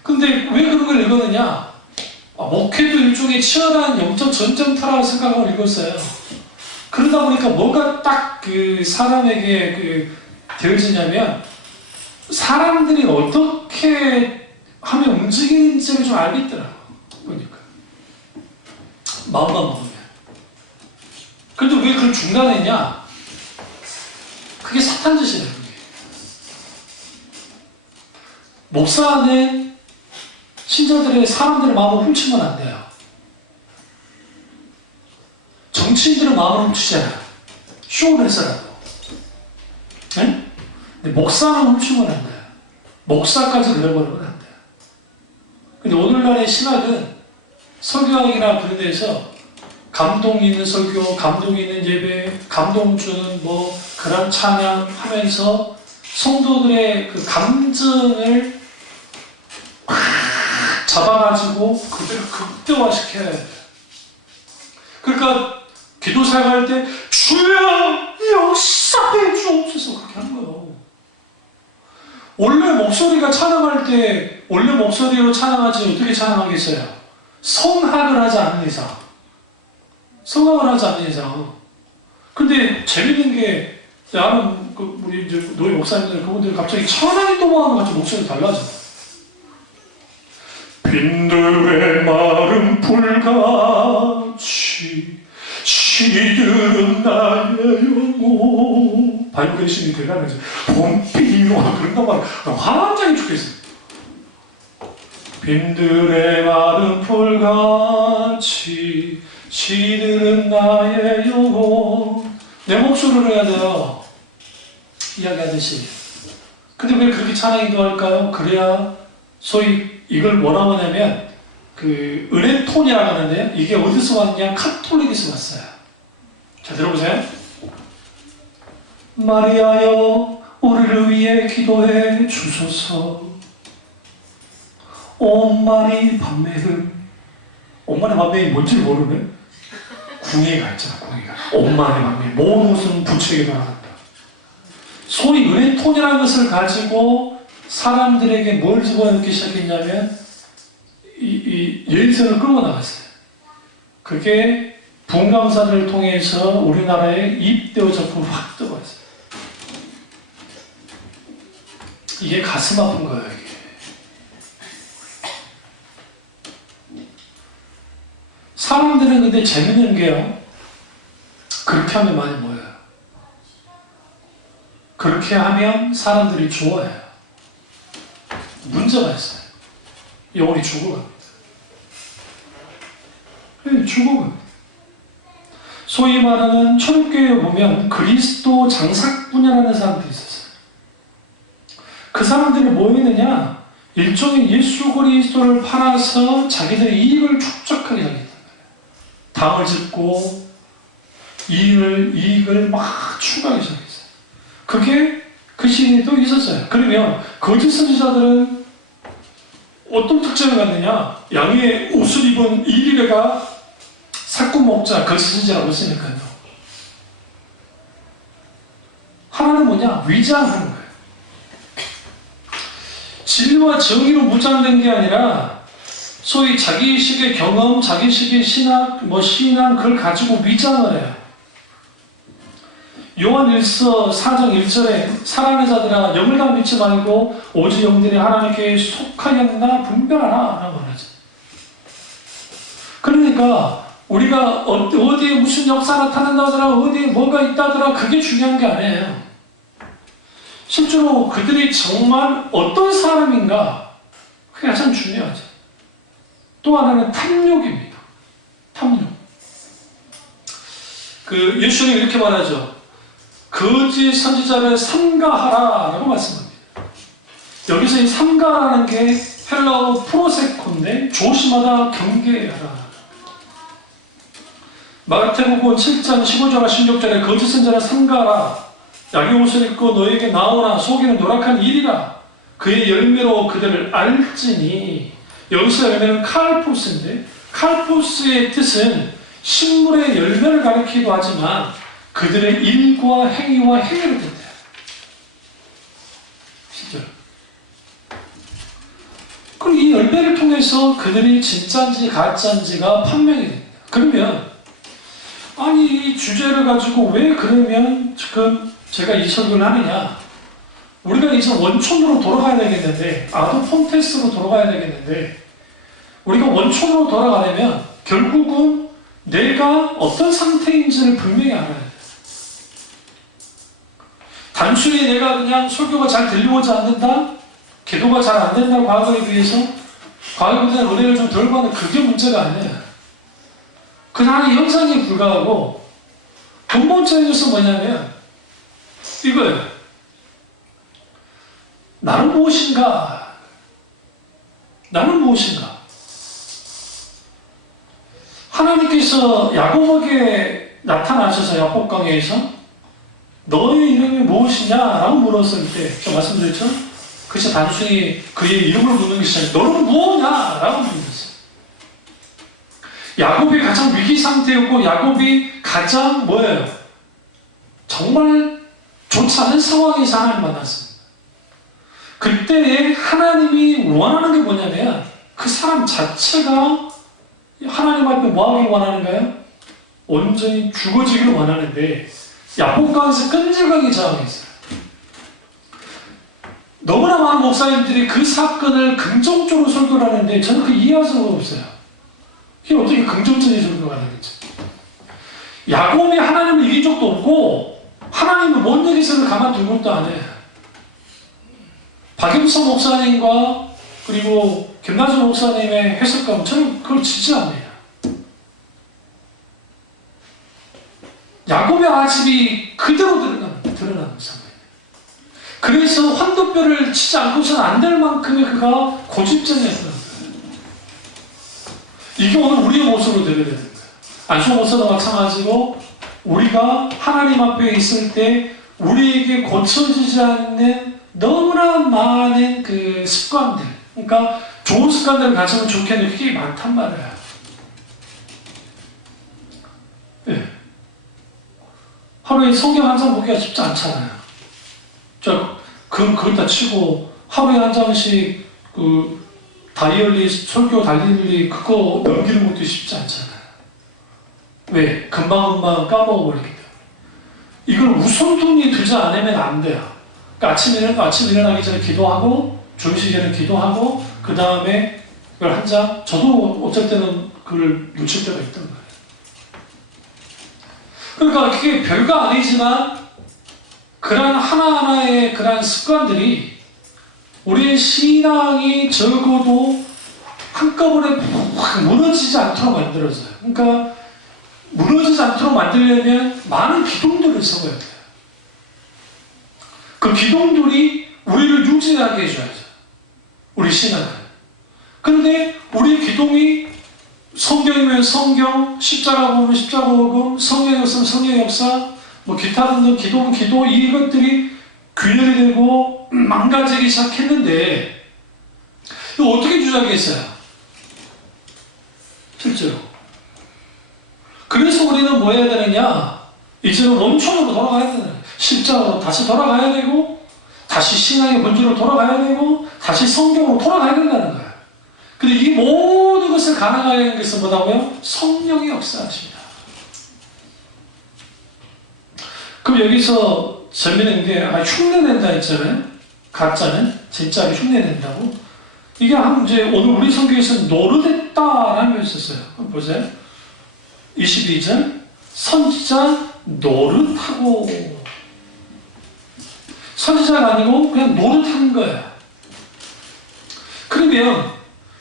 근데 왜 그런 걸 읽었느냐? 목회도 일종의 치열한 영적 전쟁터라고 생각하고 읽었어요. 그러다 보니까 뭐가 딱 그 사람에게 되어지냐면 사람들이 어떻게 하면 움직이는지를 좀 알겠더라고. 보니까 마음만 먹으면. 근데 왜 그걸 중단했냐? 그게 사탄 짓이라는 거예요. 목사는 신자들의 사람들의 마음을 훔치면 안 돼요. 정치인들의 마음을 훔치잖아요. 쇼를 해서라도. 네? 근데 목사는 훔치면 안 돼요. 목사까지 그려버리면 안 돼요. 근데 오늘날의 신학은 설교학이나 그런 데서 감동 있는 설교, 감동 있는 예배, 감동 주는 뭐 그런 찬양 하면서 성도들의 그 감정을 잡아가지고 그대로 극대화시켜야 돼요. 그러니까 기도 사역할 때 주여 역사해 주옵소서 그렇게 하는 거예요. 원래 목소리가 찬양할 때 원래 목소리로 찬양하지 어떻게 찬양하겠어요? 성학을 하지 않는 이상. 성학을 하지 않는 이상. 근데 재밌는 게 나는 우리 이제 노예 목사님들 그분들 갑자기 찬양이 또모하면 같이 목소리 달라져. 빈들의 마른 불같이 시들은 나의 영혼. 바이블 신이 대단해서 봄비로 그런단 말이야. 환장이 죽겠어. 빈들의 마른 불같이 시들은 나의 영혼. 내 목소리로 해야 돼요. 이야기하듯이. 근데 왜 그렇게 찬양 인도할까요? 그래야 소위 이걸 뭐라고 하냐면 그 은혜톤이라고 하는데요. 이게 어디서 왔냐? 카톨릭에서 왔어요. 자, 들어보세요. 마리아여 우리를 위해 기도해 주소서. 온만이 밤매흠. 온만의 밤매이 뭔지 모르네. 궁예가 있잖아. 궁예가. 온만의 밤매. 모든 것은 부처에게 말한다. 소위 은혜톤이라는 것을 가지고 사람들에게 뭘 집어넣기 시작했냐면 이 예선을 끌고 나갔어요. 그게 분감사를 통해서 우리나라에 입대어 작품을 확 떠버렸어요. 이게 가슴 아픈 거예요, 이게. 사람들은 근데 재밌는 게요, 그렇게 하면 많이 모여요. 그렇게 하면 사람들이 좋아해요. 문제가 있어요. 영혼이 죽어갑니다. 죽어갑니다. 소위 말하는 초록교회에 보면 그리스도 장사꾼이라는 사람들이 있었어요. 그 사람들이 뭐 했느냐, 일종의 예수 그리스도를 팔아서 자기들의 이익을 축적하게 하겠단 말이에요. 당을 짓고 이익을 막 추구하기 시작했어요. 그게 그 시기에도 있었어요. 그러면 거짓 선지자들은 어떤 특징을 갖느냐, 양의 옷을 입은 이리레가 사꾼 목자 거짓 선지자라고 했으니까요. 하나는 뭐냐, 위장하는 거예요. 진리와 정의로 무장된 게 아니라 소위 자기식의 경험, 자기식의 신학, 신앙, 그걸 가지고 위장을 해요. 요한 1서 4장 1절에 살아있는 자들아 영을 다 믿지 말고 오직 영들이 하나님께 속하였나 분별하라 라고 말하죠. 그러니까 우리가 어디에 무슨 역사 나타난다더라, 어디에 뭐가 있다더라, 그게 중요한 게 아니에요. 실제로 그들이 정말 어떤 사람인가, 그게 가장 중요하죠. 또 하나는 탐욕입니다. 탐욕. 예수님이 이렇게 말하죠. 거짓 선지자를 삼가하라 라고 말씀합니다. 여기서 이 삼가라는 게 헬라어 프로세코인데 조심하다, 경계하라. 마태복음 7장 15절과 16절에 거짓 선지자를 삼가하라. 양의 옷을 입고 너에게 나오나 속이는 노력한 일이라. 그의 열매로 그들을 알지니. 여기서 열매는 칼포스인데, 칼포스의 뜻은 식물의 열매를 가리키기도 하지만 그들의 일과 행위와 행위를 뜻해요. 실제로. 그럼 이 열매를 통해서 그들이 진짜인지 가짜인지가 판명이 됩니다. 그러면 아니 이 주제를 가지고 왜 그러면 지금 제가 이 설교를 하느냐, 우리가 이제 원천으로 돌아가야 되겠는데, 아도 폰테스로 돌아가야 되겠는데, 우리가 원천으로 돌아가려면 결국은 내가 어떤 상태인지를 분명히 알아야 돼. 단순히 내가 그냥 설교가 잘 들려오지 않는다, 기도가 잘 안 된다, 과거에 비해서 과거보다 은혜를 좀 덜 받는, 그게 문제가 아니에요. 그냥 하나의 현상에 불과하고, 근본적인 뭐냐면 이거예요. 나는 무엇인가? 나는 무엇인가? 하나님께서 야곱에게 나타나셔서 야복강에서 너의 이름이 무엇이냐? 라고 물었을 때, 제가 말씀드렸죠? 그것이 단순히 그의 이름을 묻는 것이 아니라 너는 무엇냐? 라고 물었어요. 야곱이 가장 위기 상태였고, 야곱이 가장 뭐예요? 정말 좋지 않은 상황에서 하나님 만났습니다. 그때에 하나님이 원하는 게 뭐냐면, 그 사람 자체가 하나님 앞에 뭐하기 원하는가요? 온전히 죽어지기를 원하는데, 야복강에서 끈질기게 저항했어요. 너무나 많은 목사님들이 그 사건을 긍정적으로 설교를 하는데 저는 그 이해할 수가 없어요. 이게 어떻게 긍정적인 설교가 되겠죠? 야곱이 하나님을 이긴 적도 없고 하나님을 못 이기서는 가만둔 것도 아니에요. 박영선 목사님과 그리고 김나주 목사님의 해석감, 저는 그걸 지지합니다. 야곱의 아집이 그대로 드러나는 상황이에요. 그래서 환도뼈를 치지 않고서는 안 될 만큼의 그가 고집쟁이였던 거예요. 이게 오늘 우리의 모습으로 되게 되는 거예요. 안수 목사도 마찬가지고, 우리가 하나님 앞에 있을 때 우리에게 고쳐지지 않는 너무나 많은 그 습관들, 그러니까 좋은 습관들을 가지면 좋겠는데 그게 많단 말이에요. 네. 하루에 성경 한 장 보기가 쉽지 않잖아요. 그걸 다 치고 하루에 한 장씩 다이얼리, 설교 다이얼리 그거 넘기는 것도 쉽지 않잖아요. 왜? 금방금방 까먹어버리기 때문에. 이걸 우선순위에 두지 않으면 안 돼요. 아침 일어나기 전에 기도하고 주무시기 전에 기도하고 그 다음에 그걸 한 장, 저도 어쩔 때는 그걸 놓칠 때가 있던 거예요. 그러니까 그게 별거 아니지만 그런 하나하나의 그런 습관들이 우리의 신앙이 적어도 한꺼번에 확 무너지지 않도록 만들어져요. 그러니까 무너지지 않도록 만들려면 많은 기둥들을 세워야 돼요. 그 기둥들이 우리를 유지하게 해줘야죠. 우리 신앙을. 그런데 우리 기둥이 성경이면 성경, 십자가 보면 십자가 복음, 성령 역사면 성령 역사, 뭐 기타 등등 기도는 기도, 이것들이 균열이 되고 망가지기 시작했는데 이거 어떻게 유지하겠어요? 실제로. 그래서 우리는 뭐 해야 되느냐? 이제는 원천으로 돌아가야 되는 거예요. 십자가로 다시 돌아가야 되고 다시 신앙의 본질로 돌아가야 되고 다시 성경으로 돌아가야 된다는 거예요. 근데 이 모든 것을 가능하게 하는 것은 뭐다고요? 성령이 역사하십니다. 그럼 여기서 재미있는 게 흉내낸다 했잖아요. 가짜는 진짜를 흉내낸다고. 이게 이제 오늘 우리 성경에서 노릇했다라는 걸 썼어요. 보세요. 22절 선지자 노릇하고, 선지자가 아니고 그냥 노릇한 거예요. 그러면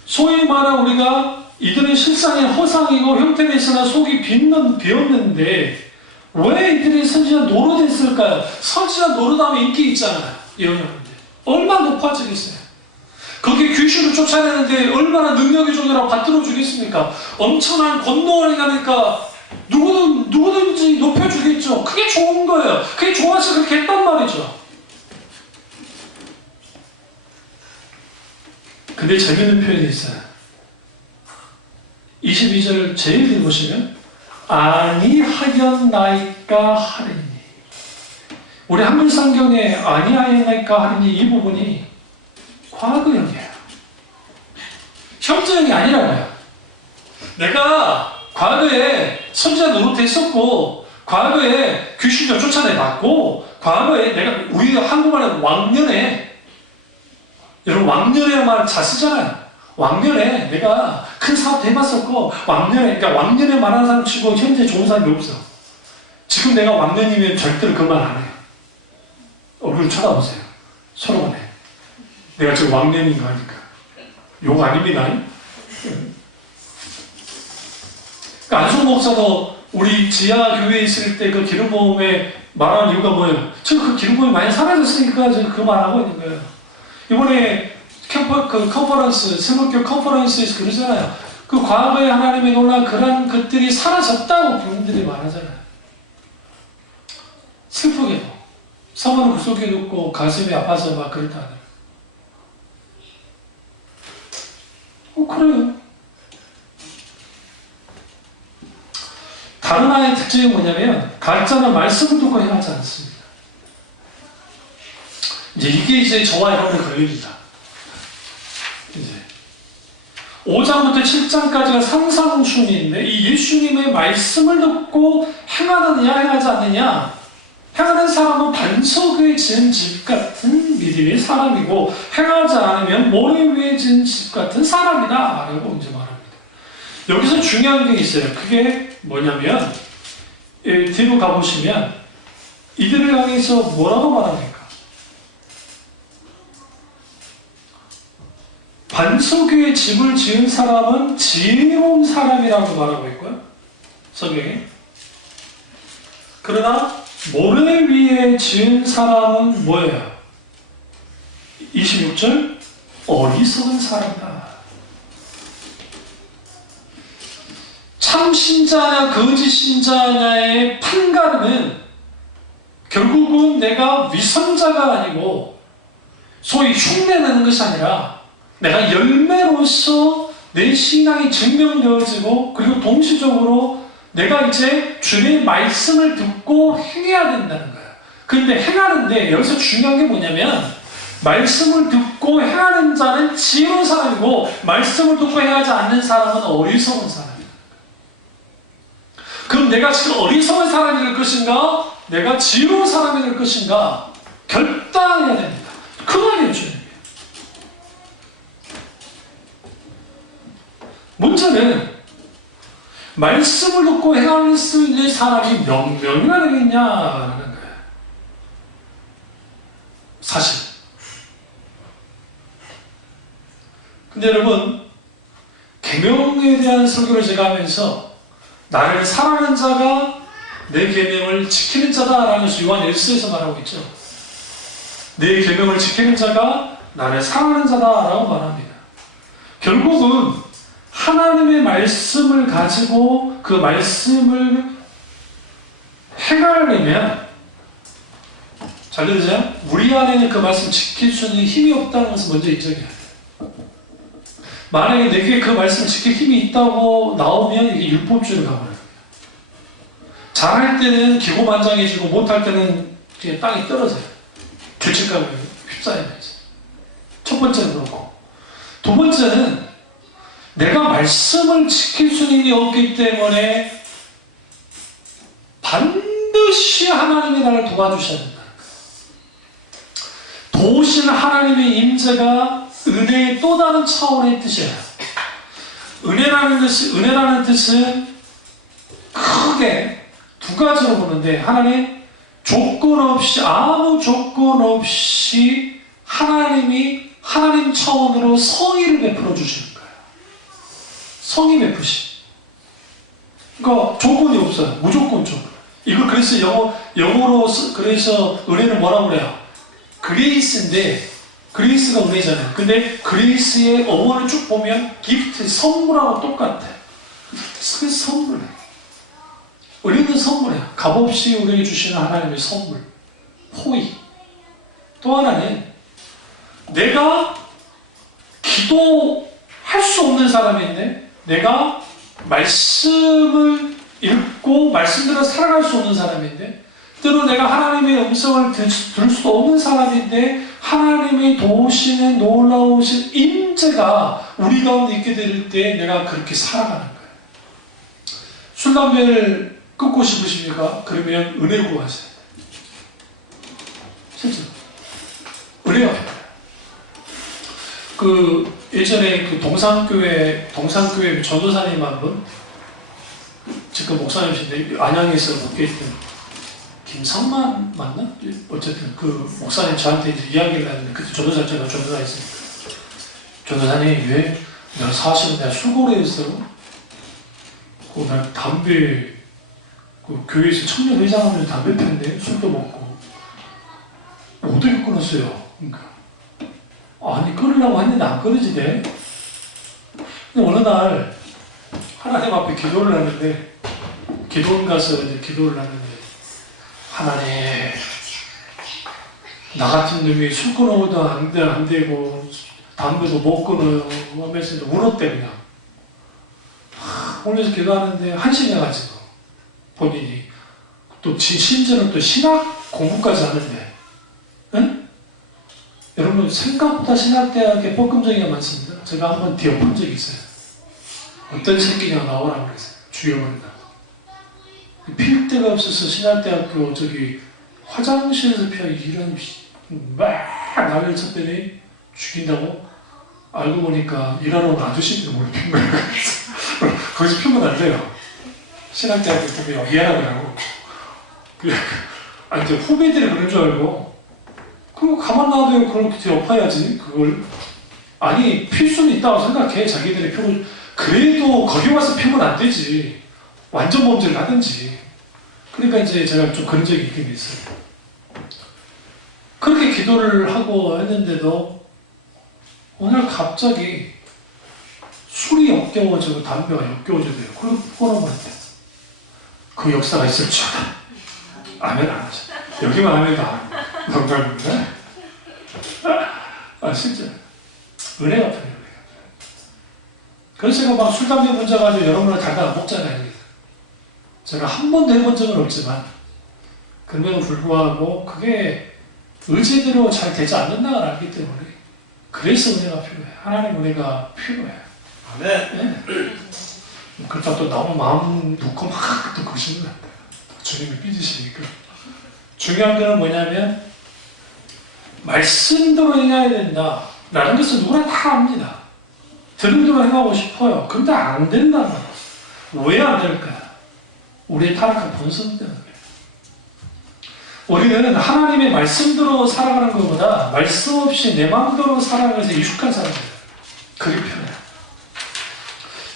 소위 말하 우리가 이들은 실상의 허상이고 형태는 있으나 속이 비었는데 왜 이들이 선지자 노릇했을까요? 선지자 노릇하면 인기 있잖아요. 여러분들 얼마나 높아지겠어요? 거기에 귀신을 쫓아내는데 얼마나 능력이 좋으라고 받들어 주겠습니까? 엄청난 권능을 하니까 누구든지 높여주겠죠. 그게 좋은 거예요. 그게 좋아서 그렇게 했단 말이죠. 근데 재밌는 표현이 있어요. 22절 제일 뒤에 보시면 아니하였나이까 하리니. 우리 한글 성경에 아니하였나이까 하리니 이 부분이 과거형이에요. 현재형이 아니라고요. 내가 과거에 선지자 노릇했었고 과거에 귀신을 쫓아내봤고 과거에 내가 우리 한국말에 왕년에, 여러분 왕년에 말 잘 쓰잖아요. 왕년에 내가 큰 사업도 해봤었고 왕년에, 그러니까 왕년에 말하는 사람 치고 현재 좋은 사람이 없어. 지금 내가 왕년이면 절대로 그 말 안 해요. 얼굴 쳐다보세요. 서로 간에 내가 지금 왕년인가 하니까 욕 아닙니다. 그러니까 안성 목사도 우리 지하 교회에 있을 때 그 기름 부음에 말하는 이유가 뭐예요? 지금 그 기름 부음이 많이 사라졌으니까 지금 그 말하고 있는 거예요. 이번에 컨퍼런스, 세목교 컨퍼런스에서 그러잖아요. 그 과거에 하나님의 놀라운 그런 것들이 사라졌다고 부모들이 말하잖아요. 슬프게도 사모는 그 속에 듣고 가슴이 아파서 막 그렇다. 그래요. 다른 하나의 특징이 뭐냐면 가짜는 말씀을 듣고 행하지 않습니다. 이게 이제 저와 여러분의 걸립니다. 이제 5장부터 7장까지가 상상순위인데 이 예수님의 말씀을 듣고 행하느냐 행하지 않느냐, 행하는 사람은 반석 위에 지은 집 같은 믿음의 사람이고 행하지 않으면 모래 위에 지은 집 같은 사람이다 라고 이제 말합니다. 여기서 중요한 게 있어요. 그게 뭐냐면 뒤로 가보시면 이들을 향해서 뭐라고 말합니까? 반석 위에 집을 지은 사람은 지혜로운 사람이라고 말하고 있고요. 성경에. 그러나 모래 위에 지은 사람은 뭐예요? 26절 어리석은 사람이다. 참 신자냐 거짓 신자냐의 판가름은 결국은 내가 위선자가 아니고 소위 흉내내는 것이 아니라 내가 열매로서 내 신앙이 증명되어지고 그리고 동시적으로 내가 이제 주님의 말씀을 듣고 행해야 된다는 거예요. 그런데 행하는데 여기서 중요한 게 뭐냐면 말씀을 듣고 행하는 자는 지혜로운 사람이고 말씀을 듣고 행하지 않는 사람은 어리석은 사람이다. 그럼 내가 지금 어리석은 사람이 될 것인가? 내가 지혜로운 사람이 될 것인가? 결단해야 됩니다. 그 말이에요, 주님. 문제는 말씀을 듣고 행할 수 있는 사람이 몇 명이나 되겠냐라는 거예요. 사실. 근데 여러분, 계명에 대한 설교를 제가 하면서 나를 사랑하는 자가 내 계명을 지키는 자다라는 것을 요한 1서에서 말하고 있죠. 내 계명을 지키는 자가 나를 사랑하는 자다라고 말합니다. 결국은 하나님의 말씀을 가지고 그 말씀을 행하려면, 잘 들으세요? 우리 안에는 그 말씀 지킬 수 있는 힘이 없다는 것을 먼저 인정해야 돼요. 만약에 내게 그 말씀 지킬 힘이 있다고 나오면 이게 율법주의로 가버려요. 잘할 때는 기고만장해지고 못할 때는 그냥 땅이 떨어져요. 죄책감을 휩싸이면서. 첫 번째는 그렇고. 두 번째는 내가 말씀을 지킬 수는 없기 때문에 반드시 하나님이 나를 도와주셔야 된다. 도우시는 하나님의 임재가 은혜의 또 다른 차원의 뜻이에요. 은혜라는 뜻은 크게 두 가지로 보는데, 하나님 조건 없이, 아무 조건 없이 하나님이 하나님 차원으로 성의를 베풀어 주시는 거예요. 성의 베푸시. 그러니까 조건이 없어요. 무조건적으로. 이걸 그래서 영어로 그래서 은혜는 뭐라고 그래요? 그레이스인데, 그레이스가 은혜잖아요. 근데 그레이스의 어원을 쭉 보면 기프트, 선물하고 똑같아요. 그게 선물이에요. 은혜는 선물이에요. 값없이 우리에게 주시는 하나님의 선물, 호의. 또 하나는 내가 기도할 수 없는 사람인데, 내가 말씀을 읽고 말씀대로 살아갈 수 없는 사람인데, 때로 내가 하나님의 음성을 들을 수도 없는 사람인데 하나님이 도우시는 놀라우신 임재가 우리 가운데 있게 될 때 내가 그렇게 살아가는 거예요. 술, 담배를 끊고 싶으십니까? 그러면 은혜 구하세요. 실제로 은혜가 필요해요. 예전에 동산교회 전도사님 한 분, 지금 목사님이신데 안양에서 목회했던 김상만 맞나? 어쨌든 그 목사님 저한테 이제 이야기를 하는데, 그때 제가 전도사였으니까, 전도사님, 왜 내가 사실은 내가 술고래에서 나 담배, 교회에서 청년 회장하면서 담배 피는데 술도 먹고 어떻게 끊었어요? 그러니까 아니, 끊으려고 했는데 안 끊어지대. 근데 어느 날 하나님 앞에 기도를 하는데, 기도원 가서 이제 기도를 하는데, 하나님, 나 같은 놈이 술 끊어도 안 되고 담배도 못 끊어요 하면서 울었대. 그냥 울면서 기도하는데 한심해가지고, 본인이 또 심지어는 또 신학 공부까지 하는데, 응? 여러분, 생각보다 신학대학에 뻐끔쟁이가 많습니다. 제가 한번 뒤엎은 적이 있어요. 어떤 새끼가 나오라고 그랬어요. 죽여버린다. 필 데가 없어서 신학대학교 화장실에서 이런 막 난리를 쳤더니 죽인다고? 알고 보니까 일하러 온 아저씨들도 몰래 핀 거예요. 거기서 피면 안 돼요. 신학대학교 때문에 미안하더라고. 이제 후배들이 그런 줄 알고, 그럼 가만 놔둬요. 그럼 엎어야지 그걸. 아니, 필 수는 있다고 생각해. 자기들이 표를. 그래도 거기 와서 피면 안 되지. 완전 범죄를 하든지. 그러니까 이제 제가 좀 그런 적이 있긴 있어요. 그렇게 기도를 하고 했는데도 오늘 갑자기 술이 역겨워지고 담배가 역겨워지대요. 그리고 끊어버렸대요. 그 역사가 있을 줄 알아. 아멘 안 하죠. 여기만 하면 다 농담입니다. 실제 은혜가 필요해요. 그래서 제가 막 술, 담배 문제 가지고 여러분을 달달 안 먹잖아요. 제가 한 번도 해본 적은 없지만, 그럼에도 불구하고 그게 의지대로 잘 되지 않는다는 걸 알기 때문에, 그래서 은혜가 필요해요. 하나님 은혜가 필요해요. 네. 그렇다고 또 너무 마음 놓고 막 또 그러시면 안 돼요. 주님이 삐지시니까. 중요한 거는 뭐냐면, 말씀대로 행해야 된다 라는 것은 누구나 다 압니다. 들은 대로 행하고 싶어요. 근데 안 된다는 거예요. 왜 안 될까요? 우리의 타락한 본성 때문에. 우리는 하나님의 말씀대로 살아가는 것보다 말씀 없이 내 마음대로 살아가는 것에 익숙한 사람들이에요. 그게 편해요.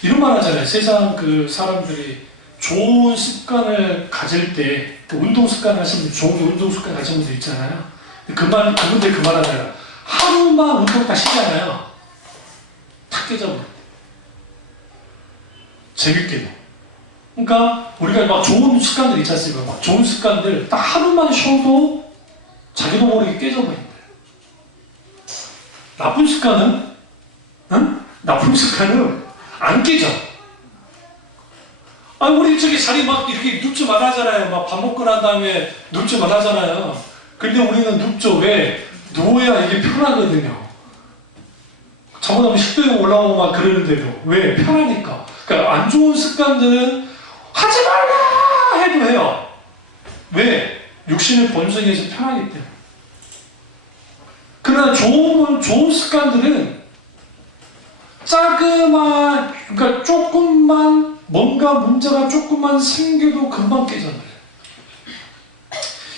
이런 말 하잖아요. 세상 그 사람들이 좋은 습관을 가질 때, 운동 습관 하시는 분, 좋은 운동 습관 가진 분들 있잖아요. 그분들 그 말 하잖아요. 하루만 운동 다 쉬잖아요. 탁 깨져버려. 재밌게도. 그러니까 우리가 막 좋은 습관들 있지 않습니까? 막 좋은 습관들 딱 하루만 쉬어도 자기도 모르게 깨져버린대요. 나쁜 습관은, 응? 나쁜 습관은 안 깨져. 우리 저기 자리 막 이렇게 눕지 말하잖아요. 막 밥 먹고 난 다음에 눕지 말하잖아요. 근데 우리는 눕죠. 왜? 누워야 이게 편하거든요. 잘못하면 식도염 올라오고 막 그러는데도. 왜? 편하니까. 그러니까 안 좋은 습관들은 하지 말라 해도 해요. 왜? 육신의 본성에서 편하기 때문에. 그러나 좋은 습관들은 그러니까 조금만, 뭔가 문제가 조금만 생겨도 금방 깨져버려요.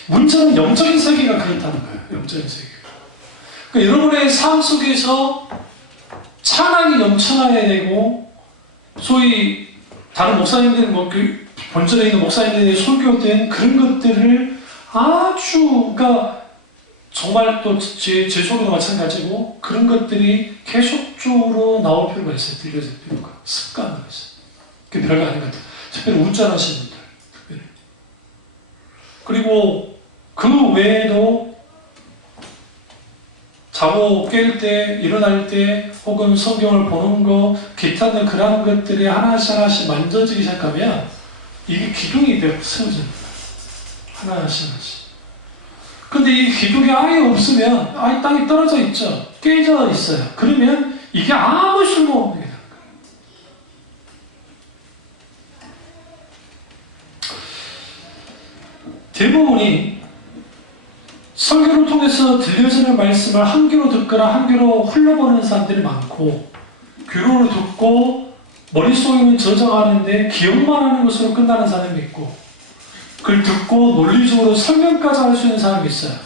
문제는 영적인 세계가 그렇다는 거예요. 영적인 세계가. 그러니까 여러분의 삶 속에서 찬양이 넘쳐나야 되고, 소위 다른 목사님들, 본전에 있는 목사님들이 설교된 그런 것들을 아주, 그러니까 정말 또 제 소리도 마찬가지고 그런 것들이 계속적으로 나올 필요가 있어요. 들려질 필요가. 습관으로 있어요. 그게 별거 아닌 것 같아요. 특별히 운전하시는 분들. 특별히. 그리고 그 외에도 자고 깰 때, 일어날 때, 혹은 성경을 보는 거, 기타 등 그런 것들이 하나씩 만져지기 시작하면 이게 기둥이 되고 세워집니다. 하나씩. 근데 이 기둥이 아예 없으면 아예 땅에 떨어져 있죠. 깨져 있어요. 그러면 이게 아무 쓸모없는 게 되는 거예요. 대부분이 설교를 통해서 들려지는 말씀을 한 귀로 듣거나 한 귀로 흘려보는 사람들이 많고, 귀로 듣고 머릿속에는 저장하는데 기억만 하는 것으로 끝나는 사람이 있고, 그걸 듣고 논리적으로 설명까지 할 수 있는 사람이 있어요.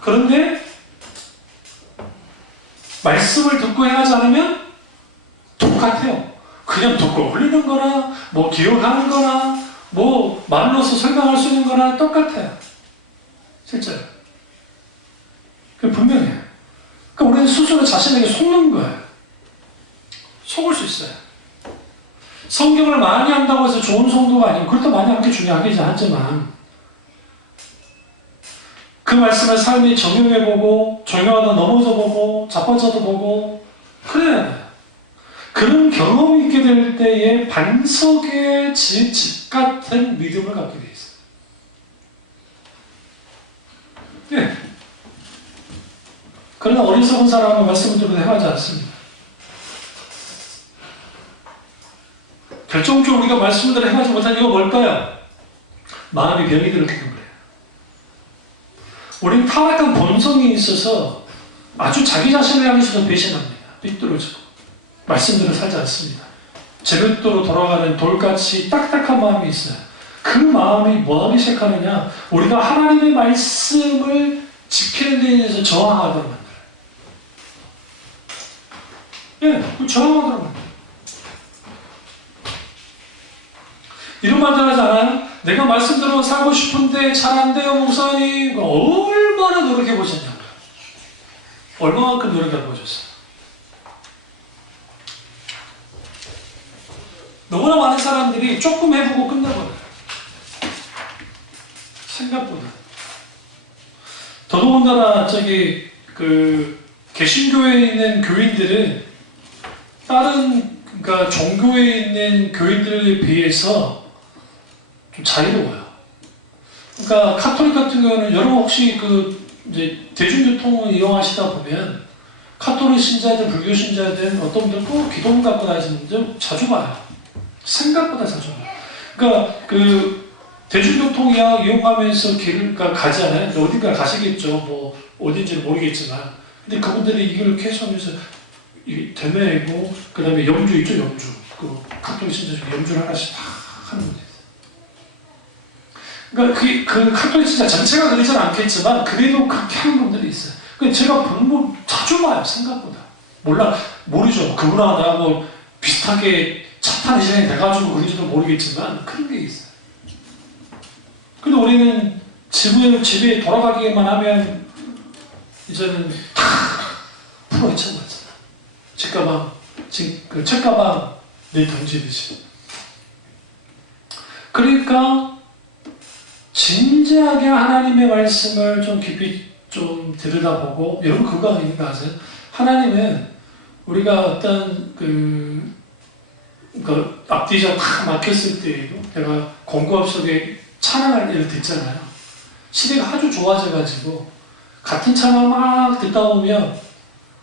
그런데 말씀을 듣고 행하지 않으면 똑같아요. 그냥 듣고 흘리는 거나 뭐 기억하는 거나 뭐 말로서 설명할 수 있는 거나 똑같아요. 실제로. 그게 분명해요. 그러니까 우리는 스스로 자신에게 속는 거예요. 속을 수 있어요. 성경을 많이 한다고 해서 좋은 성도가 아니고, 그렇다고 많이 하는 게 중요하긴 하지만, 그 말씀을 삶에 적용해보고, 적용하다 넘어져보고, 자빠져도 보고, 그래야 돼요. 그런 경험이 있게 될 때에 반석의 집 같은 믿음을 갖게 돼 있어요. 예. 그러나 어리석은 사람은 말씀을 듣고 행하지 않습니다. 결정적으로 우리가 말씀대로 행하지 못한 이유가 뭘까요? 마음이 병이 들었기 때문에 그래요. 우리는 타락한 본성이 있어서 아주 자기 자신을 향해서도 배신합니다. 삐뚤어지고 말씀대로 살지 않습니다. 제멋대로 돌아가는 돌같이 딱딱한 마음이 있어요. 그 마음이 뭐하기 시작하느냐? 우리가 하나님의 말씀을 지키는 데 대해서 저항하도록 만들어요. 예, 저항하도록 만들어요. 이런 말들 하지 않아요? 내가 말씀대로 살고 싶은데 잘 안 돼요, 목사님. 얼마나 노력해 보셨냐고요. 얼마만큼 노력해 보셨어요. 너무나 많은 사람들이 조금 해보고 끝내버려요. 생각보다. 더더군다나 개신교회에 있는 교인들은 그러니까 종교에 있는 교인들에 비해서 좀 자유로워요. 그러니까 카톨릭 같은 경우는 여러분 혹시 이제 대중교통을 이용하시다 보면 카톨릭 신자들, 불교 신자들 어떤 분들 꼭 기도문 갖고 다니시는 분들 자주 봐요. 생각보다 자주 봐요. 그러니까 대중교통 이용하면서 길을 가잖아요. 어딘가 가시겠죠. 뭐 어딘지는 모르겠지만, 근데 그분들이 이걸 계속 하면서 되뇌고, 그 다음에 염주 있죠, 염주. 그 카톨릭 신자 중에 염주를 하나씩 다 하는 분이 있어요. 그러니까 그 카톨릭 신자 전체가 그러진 않겠지만, 그래도 그렇게 하는 분들이 있어요. 그러니까 제가 뭐 자주 봐요, 생각보다. 모르죠. 그분하고 내가 뭐 비슷하게 차 타는 시간이 돼가지고 그런지도 모르겠지만, 그런 게 있어요. 근데 우리는 집에 돌아가기만 하면, 이제는 다 풀어헤쳐버렸잖아. 책가방 내 던지듯이. 그러니까 진지하게 하나님의 말씀을 좀 깊이 좀 들여다보고, 여러분 그거 아세요? 하나님은 우리가 어떤 그 앞뒤가 팍 막혔을 때에도, 내가 공고합 속에 찬양할 때를 듣잖아요. 시대가 아주 좋아져가지고 같은 찬양 막 듣다 보면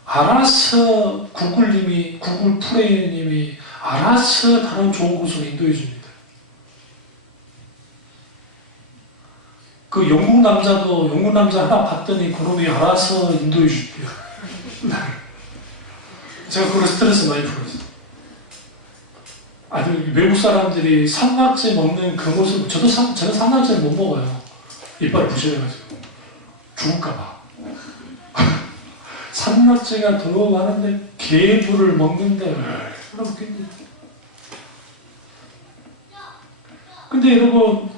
알아서 구글 프레이님이 알아서 다른 좋은 곳으로 인도해 줍니다. 그 영국 남자 하나 봤더니 그놈이 알아서 인도해 줄게요. 제가 그걸 스트레스 많이 풀었어요. 아니, 외국 사람들이 산낙지 먹는 그 모습, 저는 산낙지를 못 먹어요. 이빨을 부실해가지고. 죽을까봐. 산낙지가 들어가는데 개불을 먹는데 얼마나 웃긴지. 근데 여러분,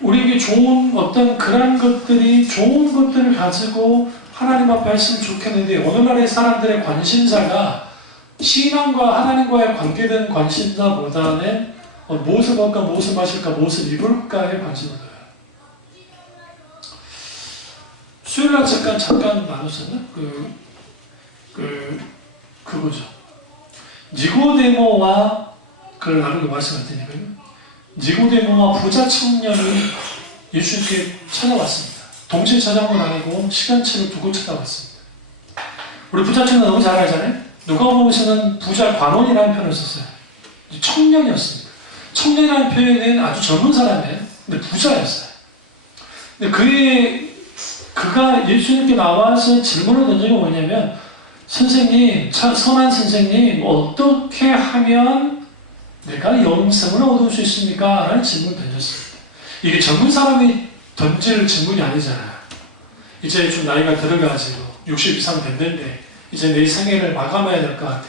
우리에게 좋은 어떤 그런 것들이, 좋은 것들을 가지고 하나님 앞에 했으면 좋겠는데, 오늘날의 사람들의 관심사가 신앙과 하나님과의 관계된 관심사보다는 무엇을 먹을까, 무엇을 마실까, 무엇을 입을까에 관심을 둬요. 수요일날 잠깐 나눴었나? 그거죠. 니고데모와, 그걸 나누고 말씀할 테니까요. 니고데모와 부자 청년이 예수님께 찾아왔습니다. 동시에 찾아온 건 아니고 시간차를 두고 찾아왔습니다. 우리 부자 청년 너무 잘 알잖아요. 누가복음에서는 부자 관원이라는 표현을 썼어요. 청년이었습니다. 청년이라는 표현은 아주 젊은 사람이에요. 근데 부자였어요. 근데 그가 예수님께 나와서 질문을 던진 게 뭐냐면, 선생님, 선한 선생님, 어떻게 하면 내가 영생을 얻을 수 있습니까? 라는 질문을 던졌습니다. 이게 젊은 사람이 던질 질문이 아니잖아요. 이제 좀 나이가 들어가지고 60 이상 됐는데 이제 내 생애를 마감해야 될 것 같아.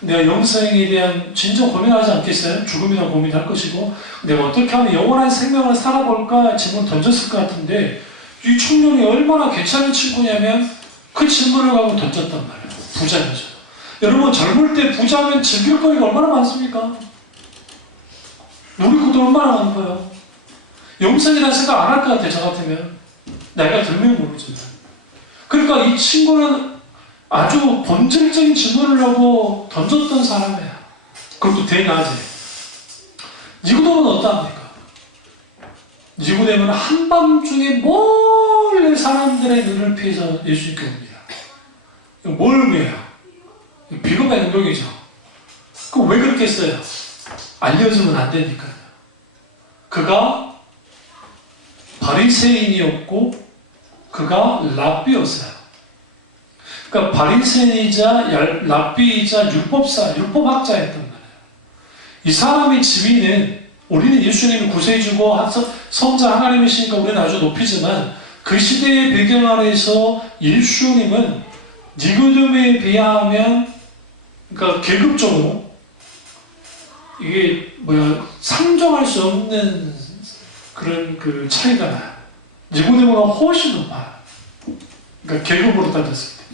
내가 영생에 대한 진정 고민하지 않겠어요? 죽음에 대한 고민할 것이고, 내가 어떻게 하면 영원한 생명을 살아볼까 질문 던졌을 것 같은데, 이 청년이 얼마나 괜찮은 친구냐면 그 질문을 하고 던졌단 말이에요. 부자면서. 여러분, 젊을 때 부자면 즐길 거리가 얼마나 많습니까? 놀이터도 얼마나 많고요. 영생이라는 생각 안 할 것 같아, 저 같으면. 나이가 들면 모르지만. 그러니까 이 친구는 아주 본질적인 질문을 하고 던졌던 사람이야. 그것도 대낮에. 니고데모는 어떠합니까? 니고데모는 한밤중에 몰래 사람들의 눈을 피해서 예수님께 옵니다. 뭘 의미해요? 비겁한 행동이죠. 그럼 왜 그렇게 했어요? 알려주면 안 되니까요. 그가 바리새인이었고 그가 랍비였어요. 그러니까 바리새인이자 랍비이자 율법학자였단 말이에요. 이 사람의 지위는, 우리는 예수님을 구세주고 성자 하나님이시니까 우리는 아주 높이지만, 그 시대의 배경 아래서 예수님은 니고데모에 비하면, 그러니까 계급적으로 이게 상정할 수 없는 그런 그 차이가 나요. 니고데모가 훨씬 높아요. 그러니까 계급으로 따졌을 때.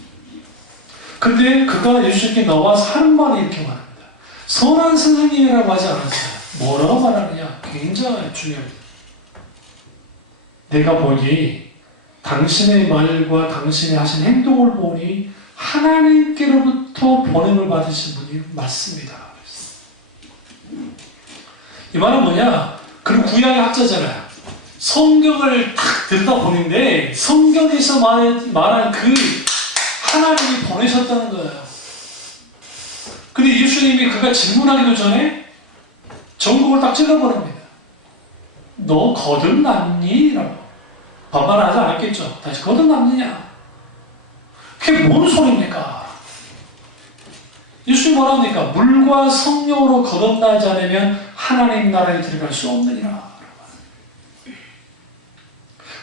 근데 그가 예수님께 나와서 하는 말이 이렇게 말합니다. 선한 선생님이라고 하지 않았어요. 뭐라고 말하느냐? 굉장히 중요합니다. 내가 보니 당신의 말과 당신이 하신 행동을 보니 하나님께로부터 보냄을 받으신 분이 맞습니다. 이 말은 뭐냐? 그런 구약의 학자잖아요. 성경을 딱 들여다보는데 성경에서 말한 그 하나님이 보내셨다는 거예요. 근데 예수님이 그가 질문하기도 전에 전국을 딱 찔러버립니다. 너 거듭났니? 라고. 반말하지 않았겠죠. 다시 거듭났느냐? 그게 뭔 소리입니까? 예수님 뭐라 합니까? 물과 성령으로 거듭나지 않으면 하나님 나라에 들어갈 수 없느니라.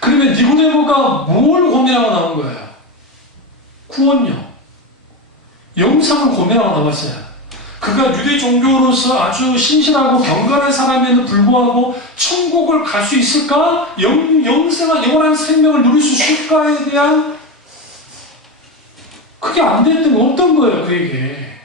그러면 니고데모가 뭘 고민하고 나온 거예요? 구원요. 영생을 고민하고 나왔어요. 그가 유대 종교로서 아주 신실하고 경건한 사람에도 불구하고 천국을 갈 수 있을까? 영생한 영원한 생명을 누릴 수 있을까에 대한 그게 안 됐던 게 없던 거예요, 그에게.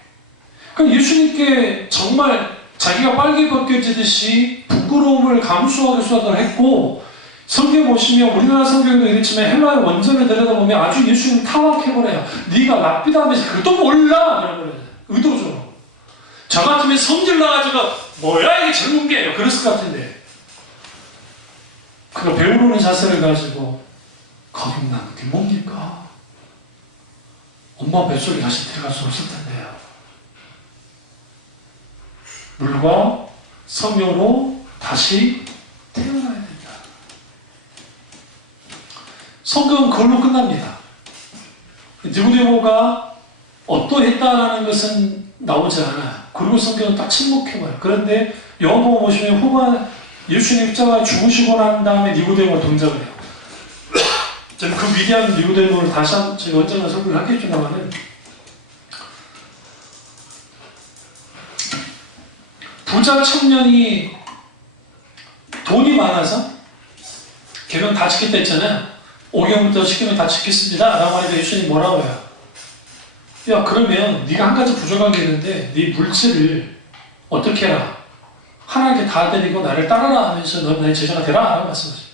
그러니까 예수님께 정말 자기가 빨개 벗겨지듯이 부끄러움을 감수하기도 했고, 성경 보시면 우리나라 성경도 이렇지만 헬라의 원전을 들여다보면 아주 예수님 타락해버려요. 네가 랍비다면서 그것도 몰라! 그래버려요. 의도적으로. 저 같으면 성질 나가지고 뭐야 이게 젊은 게요. 그랬을 것 같은데. 그가 배우는 자세를 가지고 거듭난 게 뭡니까? 엄마 뱃속에 다시 들어갈 수 없을 텐데요. 물과 성령으로 다시 태어나야 된다. 성경은 그걸로 끝납니다. 니고데모가 어떠했다라는 것은 나오지 않아요. 그리고 성경은 딱 침묵해봐요. 그런데 요한복음 보시면 후반 예수님 십자가 죽으시고 난 다음에 니고데모가 동작을 해요. 저는 그 위대한 니고데모를 다시 한번 제가 언젠가 설교를 하겠습니다만은 부자 청년이 돈이 많아서 계명 다 지켰다 했잖아요. 5경부터 10경은 다 지켰습니다. 라고 하니까 예수님이 뭐라고 해요? 야, 그러면 네가 한 가지 부족한 게 있는데 네 물질을 어떻게 해라? 하나님께 다 드리고 나를 따르라 하면서 넌 나의 제자가 되라 라고 말씀하십니다.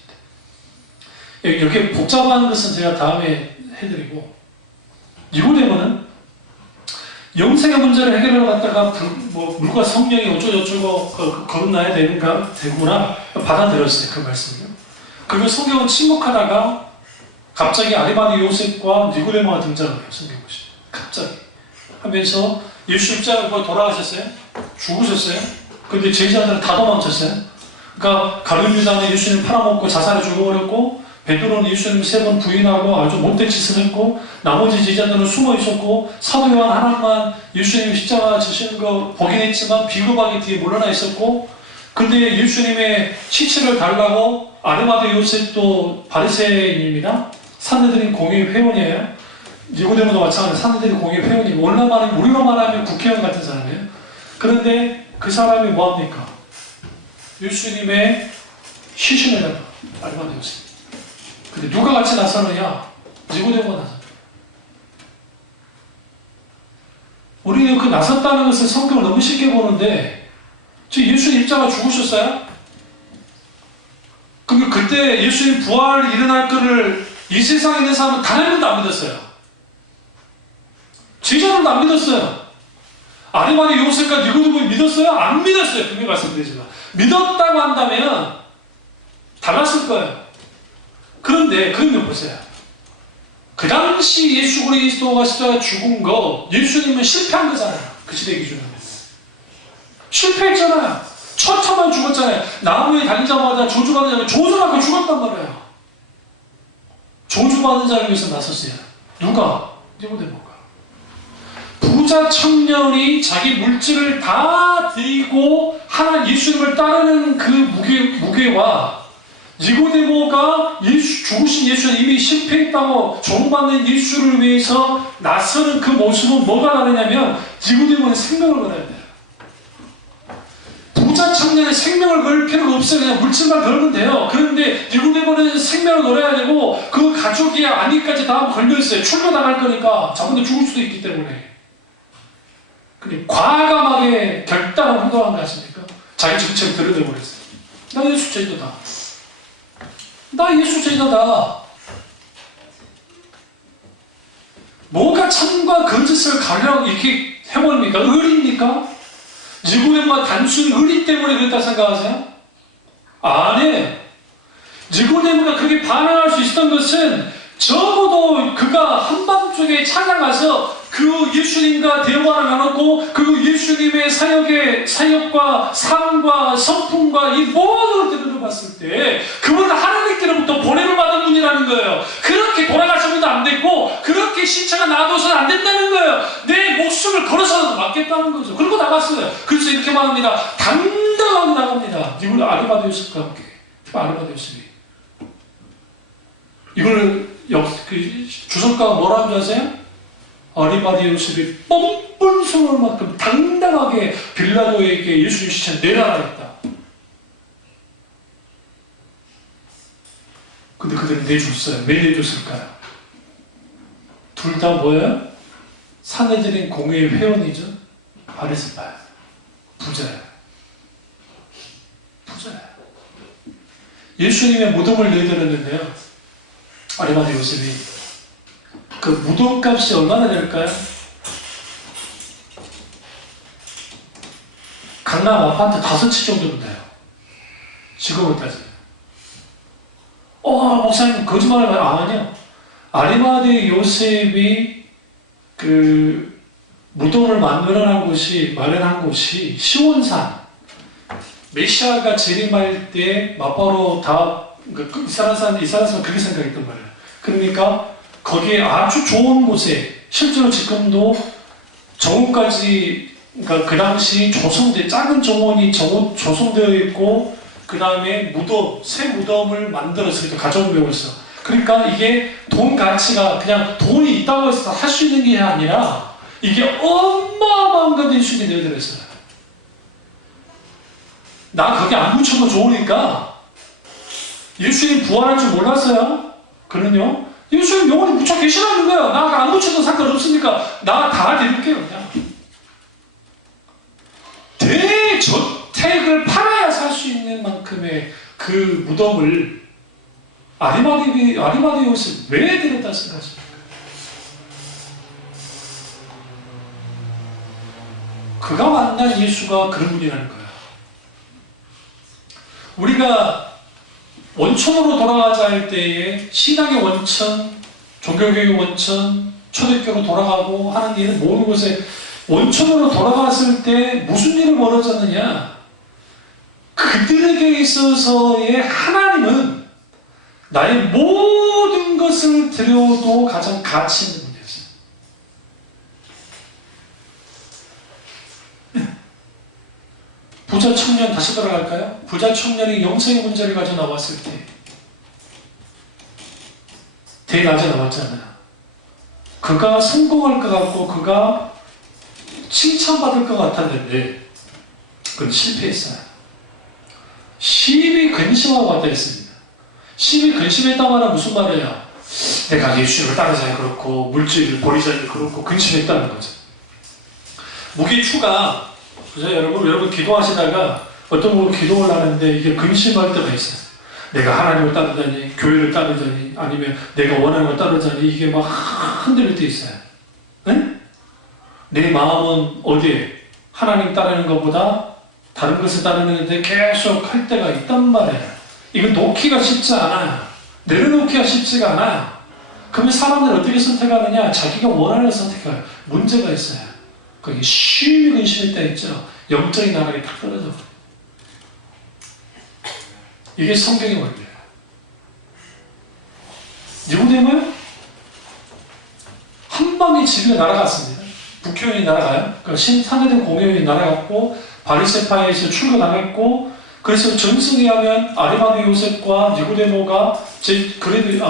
이렇게 복잡한 것은 제가 다음에 해드리고, 니고데모는 영생의 문제를 해결하러 갔다가 물과 성령이 어쩌고저쩌고 거듭나야 되구나 받아들였어요. 그 말씀을요. 그리고 성경은 침묵하다가 갑자기 아리마대 요셉과 니고데모가 등장을 해요. 성경 보시면 갑자기 하면서 예수 십자가 돌아가셨어요? 죽으셨어요? 근데 제자들은 다 도망쳤어요. 그러니까 가룟 유다는 예수님 팔아먹고 자살해 죽어버렸고, 베드로는 예수님 3번 부인하고 아주 못된 짓을 했고, 나머지 제자들은 숨어 있었고, 사도 요한 하나만 예수님 십자가 지시는 거 보긴 했지만 비겁하게 뒤에 물러나 있었고, 근데 예수님의 시체를 달라고 아리마대 요셉도 바리새인입니다. 산헤드린 공의 회원이에요. 니고데모도 마찬가지로 산헤드린 공의 회원이고, 우리로 말하면 국회의원 같은 사람이에요. 그런데 그 사람이 뭐합니까? 예수님의 시신을 달라, 아리마대 요셉. 근데 누가 같이 나서느냐? 니고데모가 나섰다. 우리는 그 나섰다는 것을 성경을 너무 쉽게 보는데, 지금 예수님 십자가 죽으셨어요? 그럼 그때 예수님 부활 일어날 거를 이 세상에 있는 사람은 단 한 명도 안 믿었어요. 제자들도 안 믿었어요. 아리마대 요셉과 니고데모 믿었어요? 안 믿었어요. 분명히 말씀드리지만. 믿었다고 한다면 달랐을 거예요. 그런데 그러면 보세요. 그 당시 예수 그리스도가 십자가 죽은 거 예수님은 실패한 거잖아요. 그 시대 기준으로. 실패했잖아요. 처참하게 죽었잖아요. 나무에 달리자마자 저주받는 자를 저주받고 죽었단 말이에요. 저주받는 자를 위해서 나섰어요. 누가? 니고데모가. 부자 청년이 자기 물질을 다 드리고 하나님 예수님을 따르는 그 무게와 니고데모가 죽으신 예수는 이미 실패했다고 조롱받는 예수를 위해서 나서는 그 모습은 뭐가 다르냐면, 니고데모는 생명을 걸어야 돼요. 부자 청년의 생명을 걸 필요가 없어요. 그냥 물질만 걸면 돼요. 그런데 니고데모는 생명을 걸어야 되고, 그 가족이 아니까지 다 걸려있어요. 출교당할 거니까 자본도 죽을 수도 있기 때문에. 근데 과감하게 결단을 행동한 거 아십니까? 자기 정체를 드러내버렸어요. 나 예수 제자다. 나 예수 제자다. 뭐가 참과 거짓을 가려고 이렇게 해버립니까? 의리입니까? 니고데모가 단순히 의리 때문에 그랬다 생각하세요? 아니에요. 니고데모가 그렇게 반응할 수 있었던 것은 적어도 그가 한밤중에 찾아가서 그 예수님과 대화를 나눴고, 그 예수님의 사역과 삶과 성품과 이 모든 것들을 들어봤을 때 그분은 하나님께로부터 보냄을 받은 분이라는 거예요. 그렇게 돌아가신 분도 안 됐고, 그렇게 그렇게 시체가 놔둬서는 안 된다는 거예요. 내 목숨을 걸어서라도 맡겠다는 거죠. 그리고 나갔어요. 그래서 이렇게 말합니다. 당당하게 나갑니다. 이걸 아리마대 요셉과 함께. 아리마대 요셉이. 이걸 주석가가 뭐라고 하세요? 아리마대 요셉이 뻔뻔 숨을 만큼 당당하게 빌라도에게 예수님 시체를 내놔라 했다. 근데 그들은 내줬어요. 왜 내줬을까요? 둘 다 뭐예요? 사내들인 공회의 회원이죠. 바리새파예요. 부자예요. 부자예요. 예수님의 무덤을 내드렸는데요. 아리마대 요셉이 그 무덤값이 얼마나 될까요? 강남 아파트 5채 정도는 돼요. 지금은 따지면. 목사님 거짓말을 아니요. 아리마대 요셉이 그 무덤을 마련한 곳이 시온산. 메시아가 재림할 때 마파로 다 이스라엘산 그렇게 생각했단 말이에요. 그러니까 거기에 아주 좋은 곳에 실제로 지금도 정원까지 그러니까 그 당시 작은 정원이 조성되어 있고 그 다음에 새 무덤을 만들어서 가져온 배우고 있어. 그러니까 이게 돈 가치가 그냥 돈이 있다고 해서 할 수 있는 게 아니라 이게 어마어마한 건 예수님이 내드렸어요. 나 거기 안 묻혀도 좋으니까 예수님 부활할 줄 몰랐어요? 그는요? 예수님 영원히 묻혀 계시라는 거예요. 나 안 묻혀도 상관없으니까 나 다 드릴게요. 그냥. 대저택을 팔아야 살 수 있는 만큼의 그 무덤을 아리마대 요셉 왜 드렸다 생각하십니까? 그가 만난 예수가 그런 분이라는 거예요. 우리가 원천으로 돌아가자 할 때에 신앙의 원천, 종교교육의 원천, 초대교로 돌아가고 하는 일은 모든 곳에 원천으로 돌아갔을 때 무슨 일이 벌어졌느냐? 그들에게 있어서의 하나님은 나의 모든 것을 드려도 가장 가치 있는 분이었어요. 부자 청년 다시 돌아갈까요? 부자 청년이 영생의 문제를 가져 나왔을 때 대낮에 나왔잖아요. 그가 성공할 것 같고 그가 칭찬받을 것 같았는데 그건 실패했어요. 심히 근심하고 왔다 했습니다. 심히 근심했다고 하면 무슨 말이에요? 내가 예수님을 따르자니 그렇고 물질을 버리자니 그렇고 근심했다는 거죠. 무기추가 여러분 기도하시다가 어떤 분은 기도를 하는데 이게 근심할 때가 있어요. 내가 하나님을 따르자니 교회를 따르자니 아니면 내가 원하는 걸 따르자니 이게 막 흔들릴 때 있어요. 응? 내 마음은 어디에? 하나님 따르는 것보다 다른 것을 따르는데 계속 할 때가 있단 말이에요. 이건 놓기가 쉽지 않아요. 내려놓기가 쉽지가 않아요. 그러면 사람들은 어떻게 선택하느냐? 자기가 원하는 선택을 문제가 있어요. 거기 심히 근심할 때 있죠. 영적인 나락이 탁 떨어져. 이게 성경의 원리예요. 니고데모요? 한 방에 집에 날아갔습니다. 북교인이 날아가요. 그러니까 사내된 공회원이 날아갔고 바리새파에서 출근당했고 그래서 전승에 하면 아리마대 요셉과 니고데모가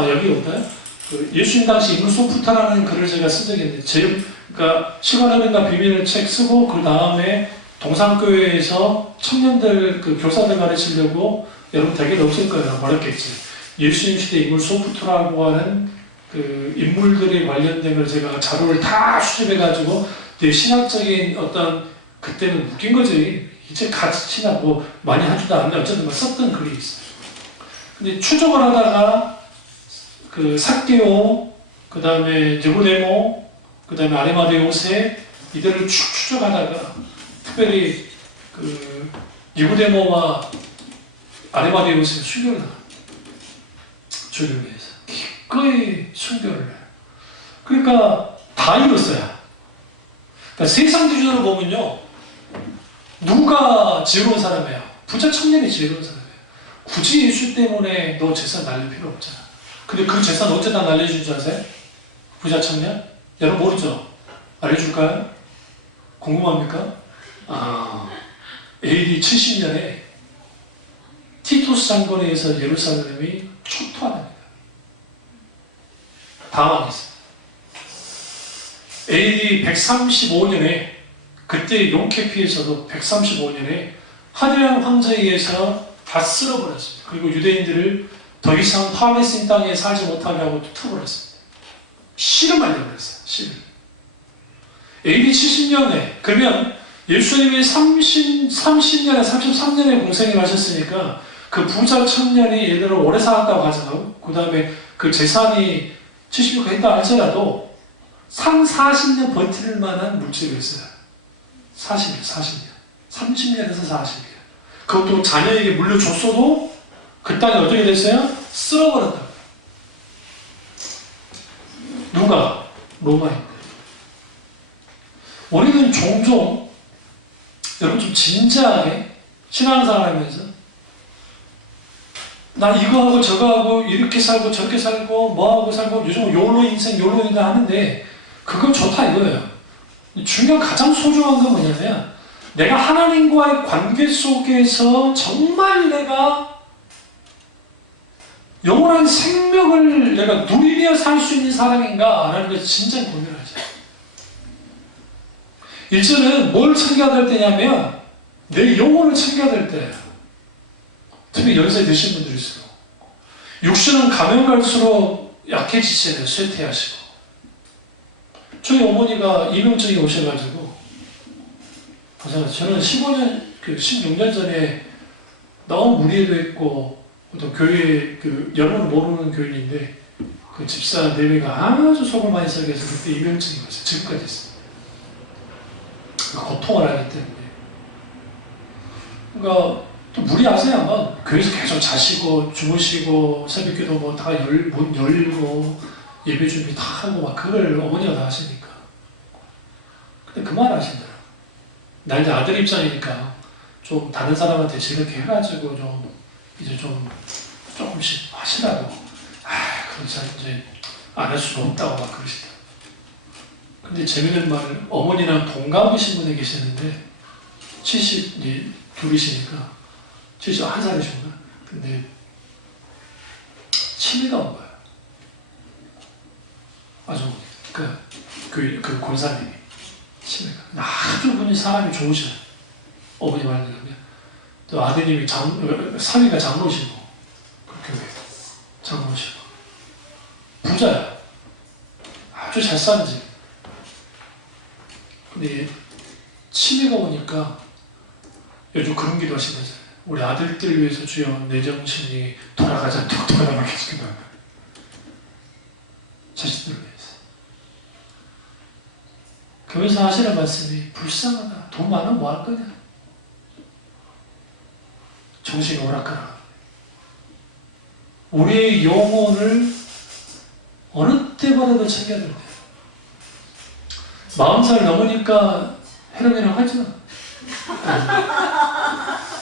여기 어때요? 예수님 당시 인물 소프타라는 글을 제가 쓴 적이 있는데 그러니까 시간의 흐름과 비밀의 책 쓰고 그 다음에 동산교회에서 청년들 교사들 가르치려고 여러분 되게 없을 거예요. 말했겠지. 예수님 시대 인물 소프트라고 하는 그 인물들에 관련된 걸 제가 자료를 다 수집해가지고 내 신학적인 어떤 그때는 웃긴 거지. 이제 가르치나 뭐 많이 하지도 않는데 어쨌든 막 썼던 글이 있어요. 근데 추적을 하다가 그 삭개오, 그 다음에 니고데모, 그 다음에 아리마대 요셉 이들을 추적하다가 특별히 그 니고데모와 아리마대 요셉의 순교를 나갑니다. 주를 위해서 기꺼이 순교를 해요. 그러니까 다 이뤘어요. 그러니까 세상 기준으로 보면요, 누가 지혜로운 사람이에요? 부자 청년이 지혜로운 사람이에요. 굳이 예수 때문에 너 재산 날릴 필요 없잖아. 근데 그 재산 언제 다 날려준 줄 아세요? 부자 청년? 여러분 모르죠? 알려줄까요? 궁금합니까? AD 70년에 티투스 장군에 의해서 예루살렘이 초토화됩니다. 당황했어요. AD 135년에 그때 용케피에서도 135년에 하드리안 황제에 의해서 다 쓸어버렸습니다. 그리고 유대인들을 더 이상 팔레스틴 땅에 살지 못하게 하고 흩어버렸습니다. 씨를 말려버렸어요. 씨를. AD 70년에 그러면 예수님이 30년에 33년에 공생을 하셨으니까 그 부자 청년이 예를 들어 오래 살았다고 하잖아요. 그 다음에 그 재산이 70년 했다 할지라도 40년 버틸 만한 물질이 있어요. 40년. 30년에서 40년. 그것도 자녀에게 물려줬어도 그 땅이 어떻게 됐어요? 쓸어버렸다. 누가? 로마인들. 우리는 종종 여러분 좀 진지하게 신앙생활 하면서 나 이거 하고 저거 하고 이렇게 살고 저렇게 살고 뭐 하고 살고 요즘 욜로 인생 욜로 인생 하는데 그건 좋다 이거예요. 중요한 가장 소중한 건 뭐냐면 내가 하나님과의 관계 속에서 정말 내가 영원한 생명을 내가 누리며 살 수 있는 사람인가 라는 것을 진짜 고민을 하죠. 일절은 뭘 챙겨야 될 때냐면 내 영혼을 챙겨야 될 때예요. 특히 연세 드신 분들일수록 육신은 가면 갈수록 약해지시잖아요. 쇠퇴하시고 저희 어머니가 이명증이 오셔가지고 저는 16년 전에 너무 무리도 했고 또 교회 여러분 모르는 교인인데 그 집사 4명이 아주 속을 많이 썩여서 그때 이명증이 왔어요. 지금까지 있어요. 고통을 하기 때문에. 그러니까 또 무리하세요. 아마 교회에서 계속 자시고 주무시고 새벽기도 뭐 다 문 열고 예배 준비 다 하고 막 그걸 어머니가 다 하시니까. 근데 그 말 하신다. 나 이제 아들 입장이니까 좀 다른 사람한테 지렇게 해가지고 좀 이제 좀 조금씩 하시라고. 그렇지 이제 안 할 수가 없다고 막 그러시더라고요. 근데 재밌는 말은 어머니랑 동갑이신 분이 계시는데 72이시니까 71살이시구나. 근데 치매가 온 거예요. 아주 그 권사님이 치매가. 아주 분이 사람이 좋으셔요. 어머니 말하자면 또 아드님이 사위가 장로시고 그 교회 장로시고 부자야. 아주 잘 사는 집. 근데 치매가 오니까 요즘 그런 기도 하신다잖아요. 우리 아들들 위해서 주여 내 정신이 돌아가지 않도록 돌아가게 해주는 거예요. 자식들을 위해서. 그러면서 하시는 말씀이 불쌍하다. 돈 많으면 뭐 할 거냐. 정신이 오락가락. 우리의 영혼을 어느 때보다도 챙겨야 된다. 40살 넘으니까 헤로인이라고 하죠.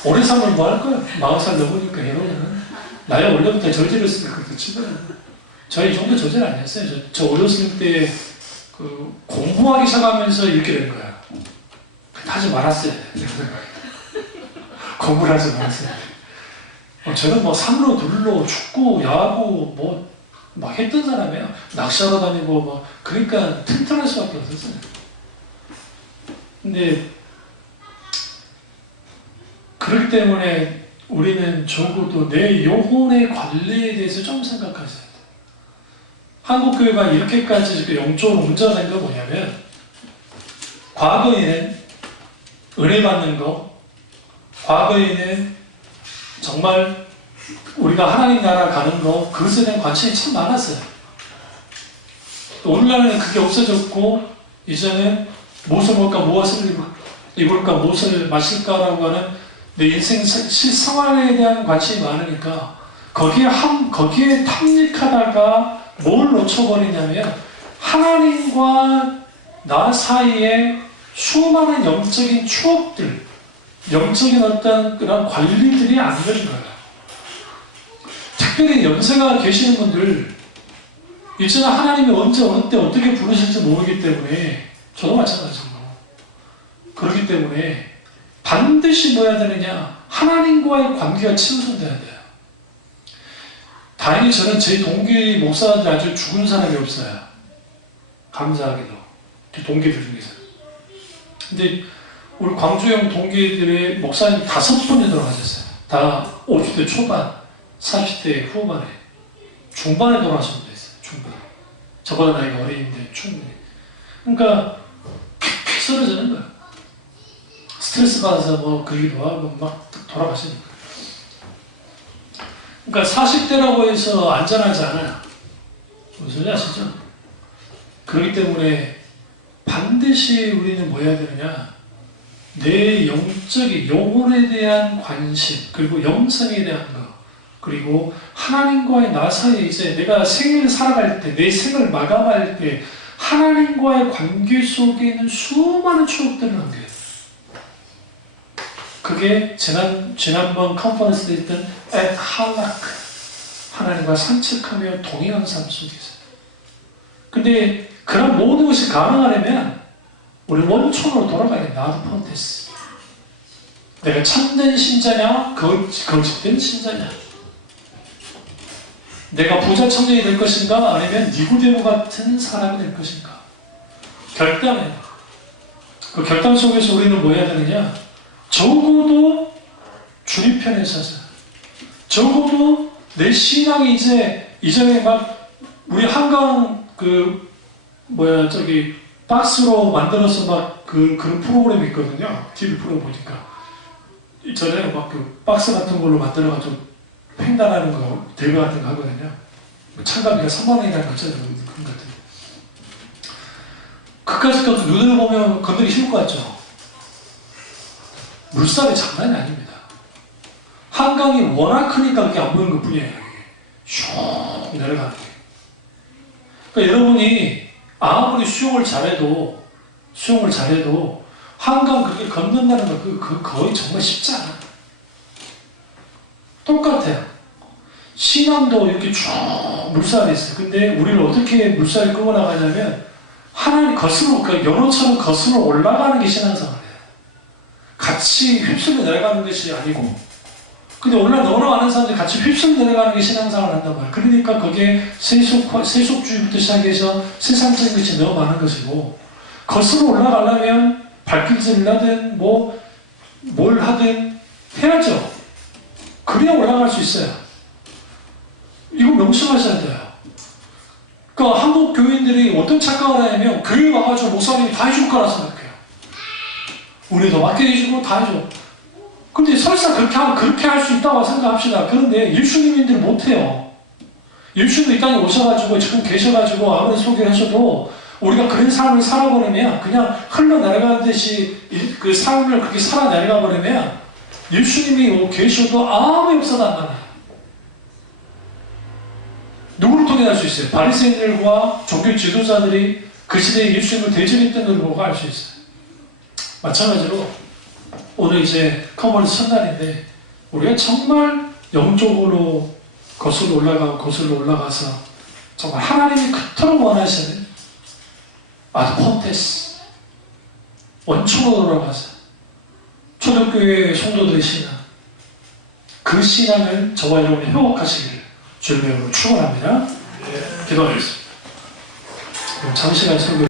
오래 살면 뭐 할 거야? 40살 넘으니까 헤로인은. 나이가 원래부터 저질렀으니까 그렇게 치더라고요. 저희 정도 저질 아니었어요. 저 어렸을 때 공부하기 시작하면서 이렇게 된 거야. 하지 말았어요. 공부를 하지 말았어요. 저는 뭐 산으로 둘로 축구, 야구 뭐 막 했던 사람이에요. 낚시하러 다니고 막 그러니까 튼튼할 수밖에 없었어요. 근데 그렇기 때문에 우리는 적어도 내 영혼의 관리에 대해서 좀 생각하셔야 돼요. 한국교회가 이렇게까지 영적으로 문제가 된 건 뭐냐면 과거에는 은혜 받는 거, 과거에는 정말 우리가 하나님 나라 가는 거 그것에 대한 관심이 참 많았어요. 오늘날에는 그게 없어졌고 이제는 무엇을 먹을까 무엇을 입을까 무엇을 마실까라고 하는 내 인생 실생활에 대한 관심이 많으니까 거기에 탐닉하다가 뭘 놓쳐버리냐면 하나님과 나 사이에 수많은 영적인 추억들, 영적인 어떤 그런 관리들이 안 되는 거예요. 특별히 연세가 계시는 분들 있잖아, 하나님이 언제 어느 때 어떻게 부르실지 모르기 때문에 저도 마찬가지고 그렇기 때문에 반드시 뭐 해야 되느냐, 하나님과의 관계가 치우쳐져야 돼요. 다행히 저는 제 동기 목사들 아주 죽은 사람이 없어요. 감사하게도 동기들 중에서. 근데 우리 광주형 동기들의 목사님 5분이 돌아가셨어요. 다 50대 초반, 40대 후반에, 중반에 돌아가신 분도 있어요. 중반. 저보다 나이가 어린데 충분히. 그러니까 픽픽 쓰러지는 거예요. 스트레스 받아서 뭐 그러기도 하고 막 돌아가시니까. 그러니까 40대라고 해서 안전하지 않아요. 무슨 소리 아시죠? 그렇기 때문에 반드시 우리는 뭐 해야 되느냐, 내 영적인 영혼에 대한 관심, 그리고 영성에 대한 거, 그리고 하나님과의 나 사이에 이제 내가 생을 살아갈 때, 내 생을 마감할 때 하나님과의 관계 속에 있는 수많은 추억들을 남겨야 돼요. 그게 지난번 컨퍼런스 때 있던 at halak, 하나님과 산책하며 동행한 삶 속에서. 근데 그런 모든 것이 가능하려면 우리 원천으로 돌아가야 돼. 나도 폰테스. 내가 참된 신자냐, 거짓된 신자냐. 내가 부자 청년이 될 것인가, 아니면 니고데모 같은 사람이 될 것인가. 결단해. 그 결단 속에서 우리는 뭐 해야 되느냐, 적어도 주님 편에 서서, 적어도 내 신앙이 이전에 막 우리 한강 박스로 만들어서 막 그런 프로그램이 있거든요. TV 프로그램 보니까. 이전에 막 그 박스 같은 걸로 만들어가지고 횡단하는 거, 대회 같은 거 하거든요. 참가비가 3만원이라는 거 있잖아요. 그런 것 같은. 그까짓 것도 눈을 보면 건드리기 쉬울 것 같죠? 물살이 장난이 아닙니다. 한강이 워낙 크니까 그렇게 안 보이는 것 뿐이에요. 슉 내려가는 게. 그러니까 여러분이 아무리 수영을 잘해도 한강 그렇게 건넌다는 거 그거 거의 정말 쉽지 않아. 똑같아요. 신앙도 이렇게 쭉 물살이 있어요. 근데 우리를 어떻게 물살이 끌고 나가냐면 하나님 그러니까 연어처럼 거슬러 올라가는 게 신앙생활이에요. 같이 휩쓸려 내려가는 것이 아니고. 근데 올라가는 사람들이 같이 휩쓸려 내려가는 게 신앙생활을 한단 말이에요. 그러니까 거기에 세속주의부터 시작해서 세상적인 것이 너무 많은 것이고, 거슬러 올라가려면 발길질을 하든 뭘 하든 해야죠. 그래야 올라갈 수 있어요. 이거 명심하셔야 돼요. 그러니까 한국 교인들이 어떤 착각을 하냐면 교회 와가지고 목사님이 다 해줄 거라 생각해요. 우리도 맡겨주고 다 해줘. 근데 설사 그렇게 할 수 있다고 생각합시다. 그런데 예수님인들 못해요. 예수님도 이 땅에 오셔가지고 지금 계셔가지고 아무리 소개를 하셔도 우리가 그런 삶을 살아버리면, 그냥 흘러내려가는 듯이 그 삶을 그렇게 살아내려가 버리면 예수님이 계셔도 아무 역사도 안 나요. 누구를 통해 알 수 있어요? 바리새인들과 종교 지도자들이 그 시대에 예수님을 대적했던 걸 보고 알 수 있어요. 마찬가지로 오늘 이제 컨퍼런스 첫날인데 우리가 정말 영적으로 거슬러 올라가서 정말 하나님이 그토록 원하시는 폰테스, 원초로 돌아가서 초대교회 성도들의 신앙, 그 신앙을 저와 여러분이 회복하시기를 주님의 이름으로 축원합니다. 기도하겠습니다. 잠시간 설교.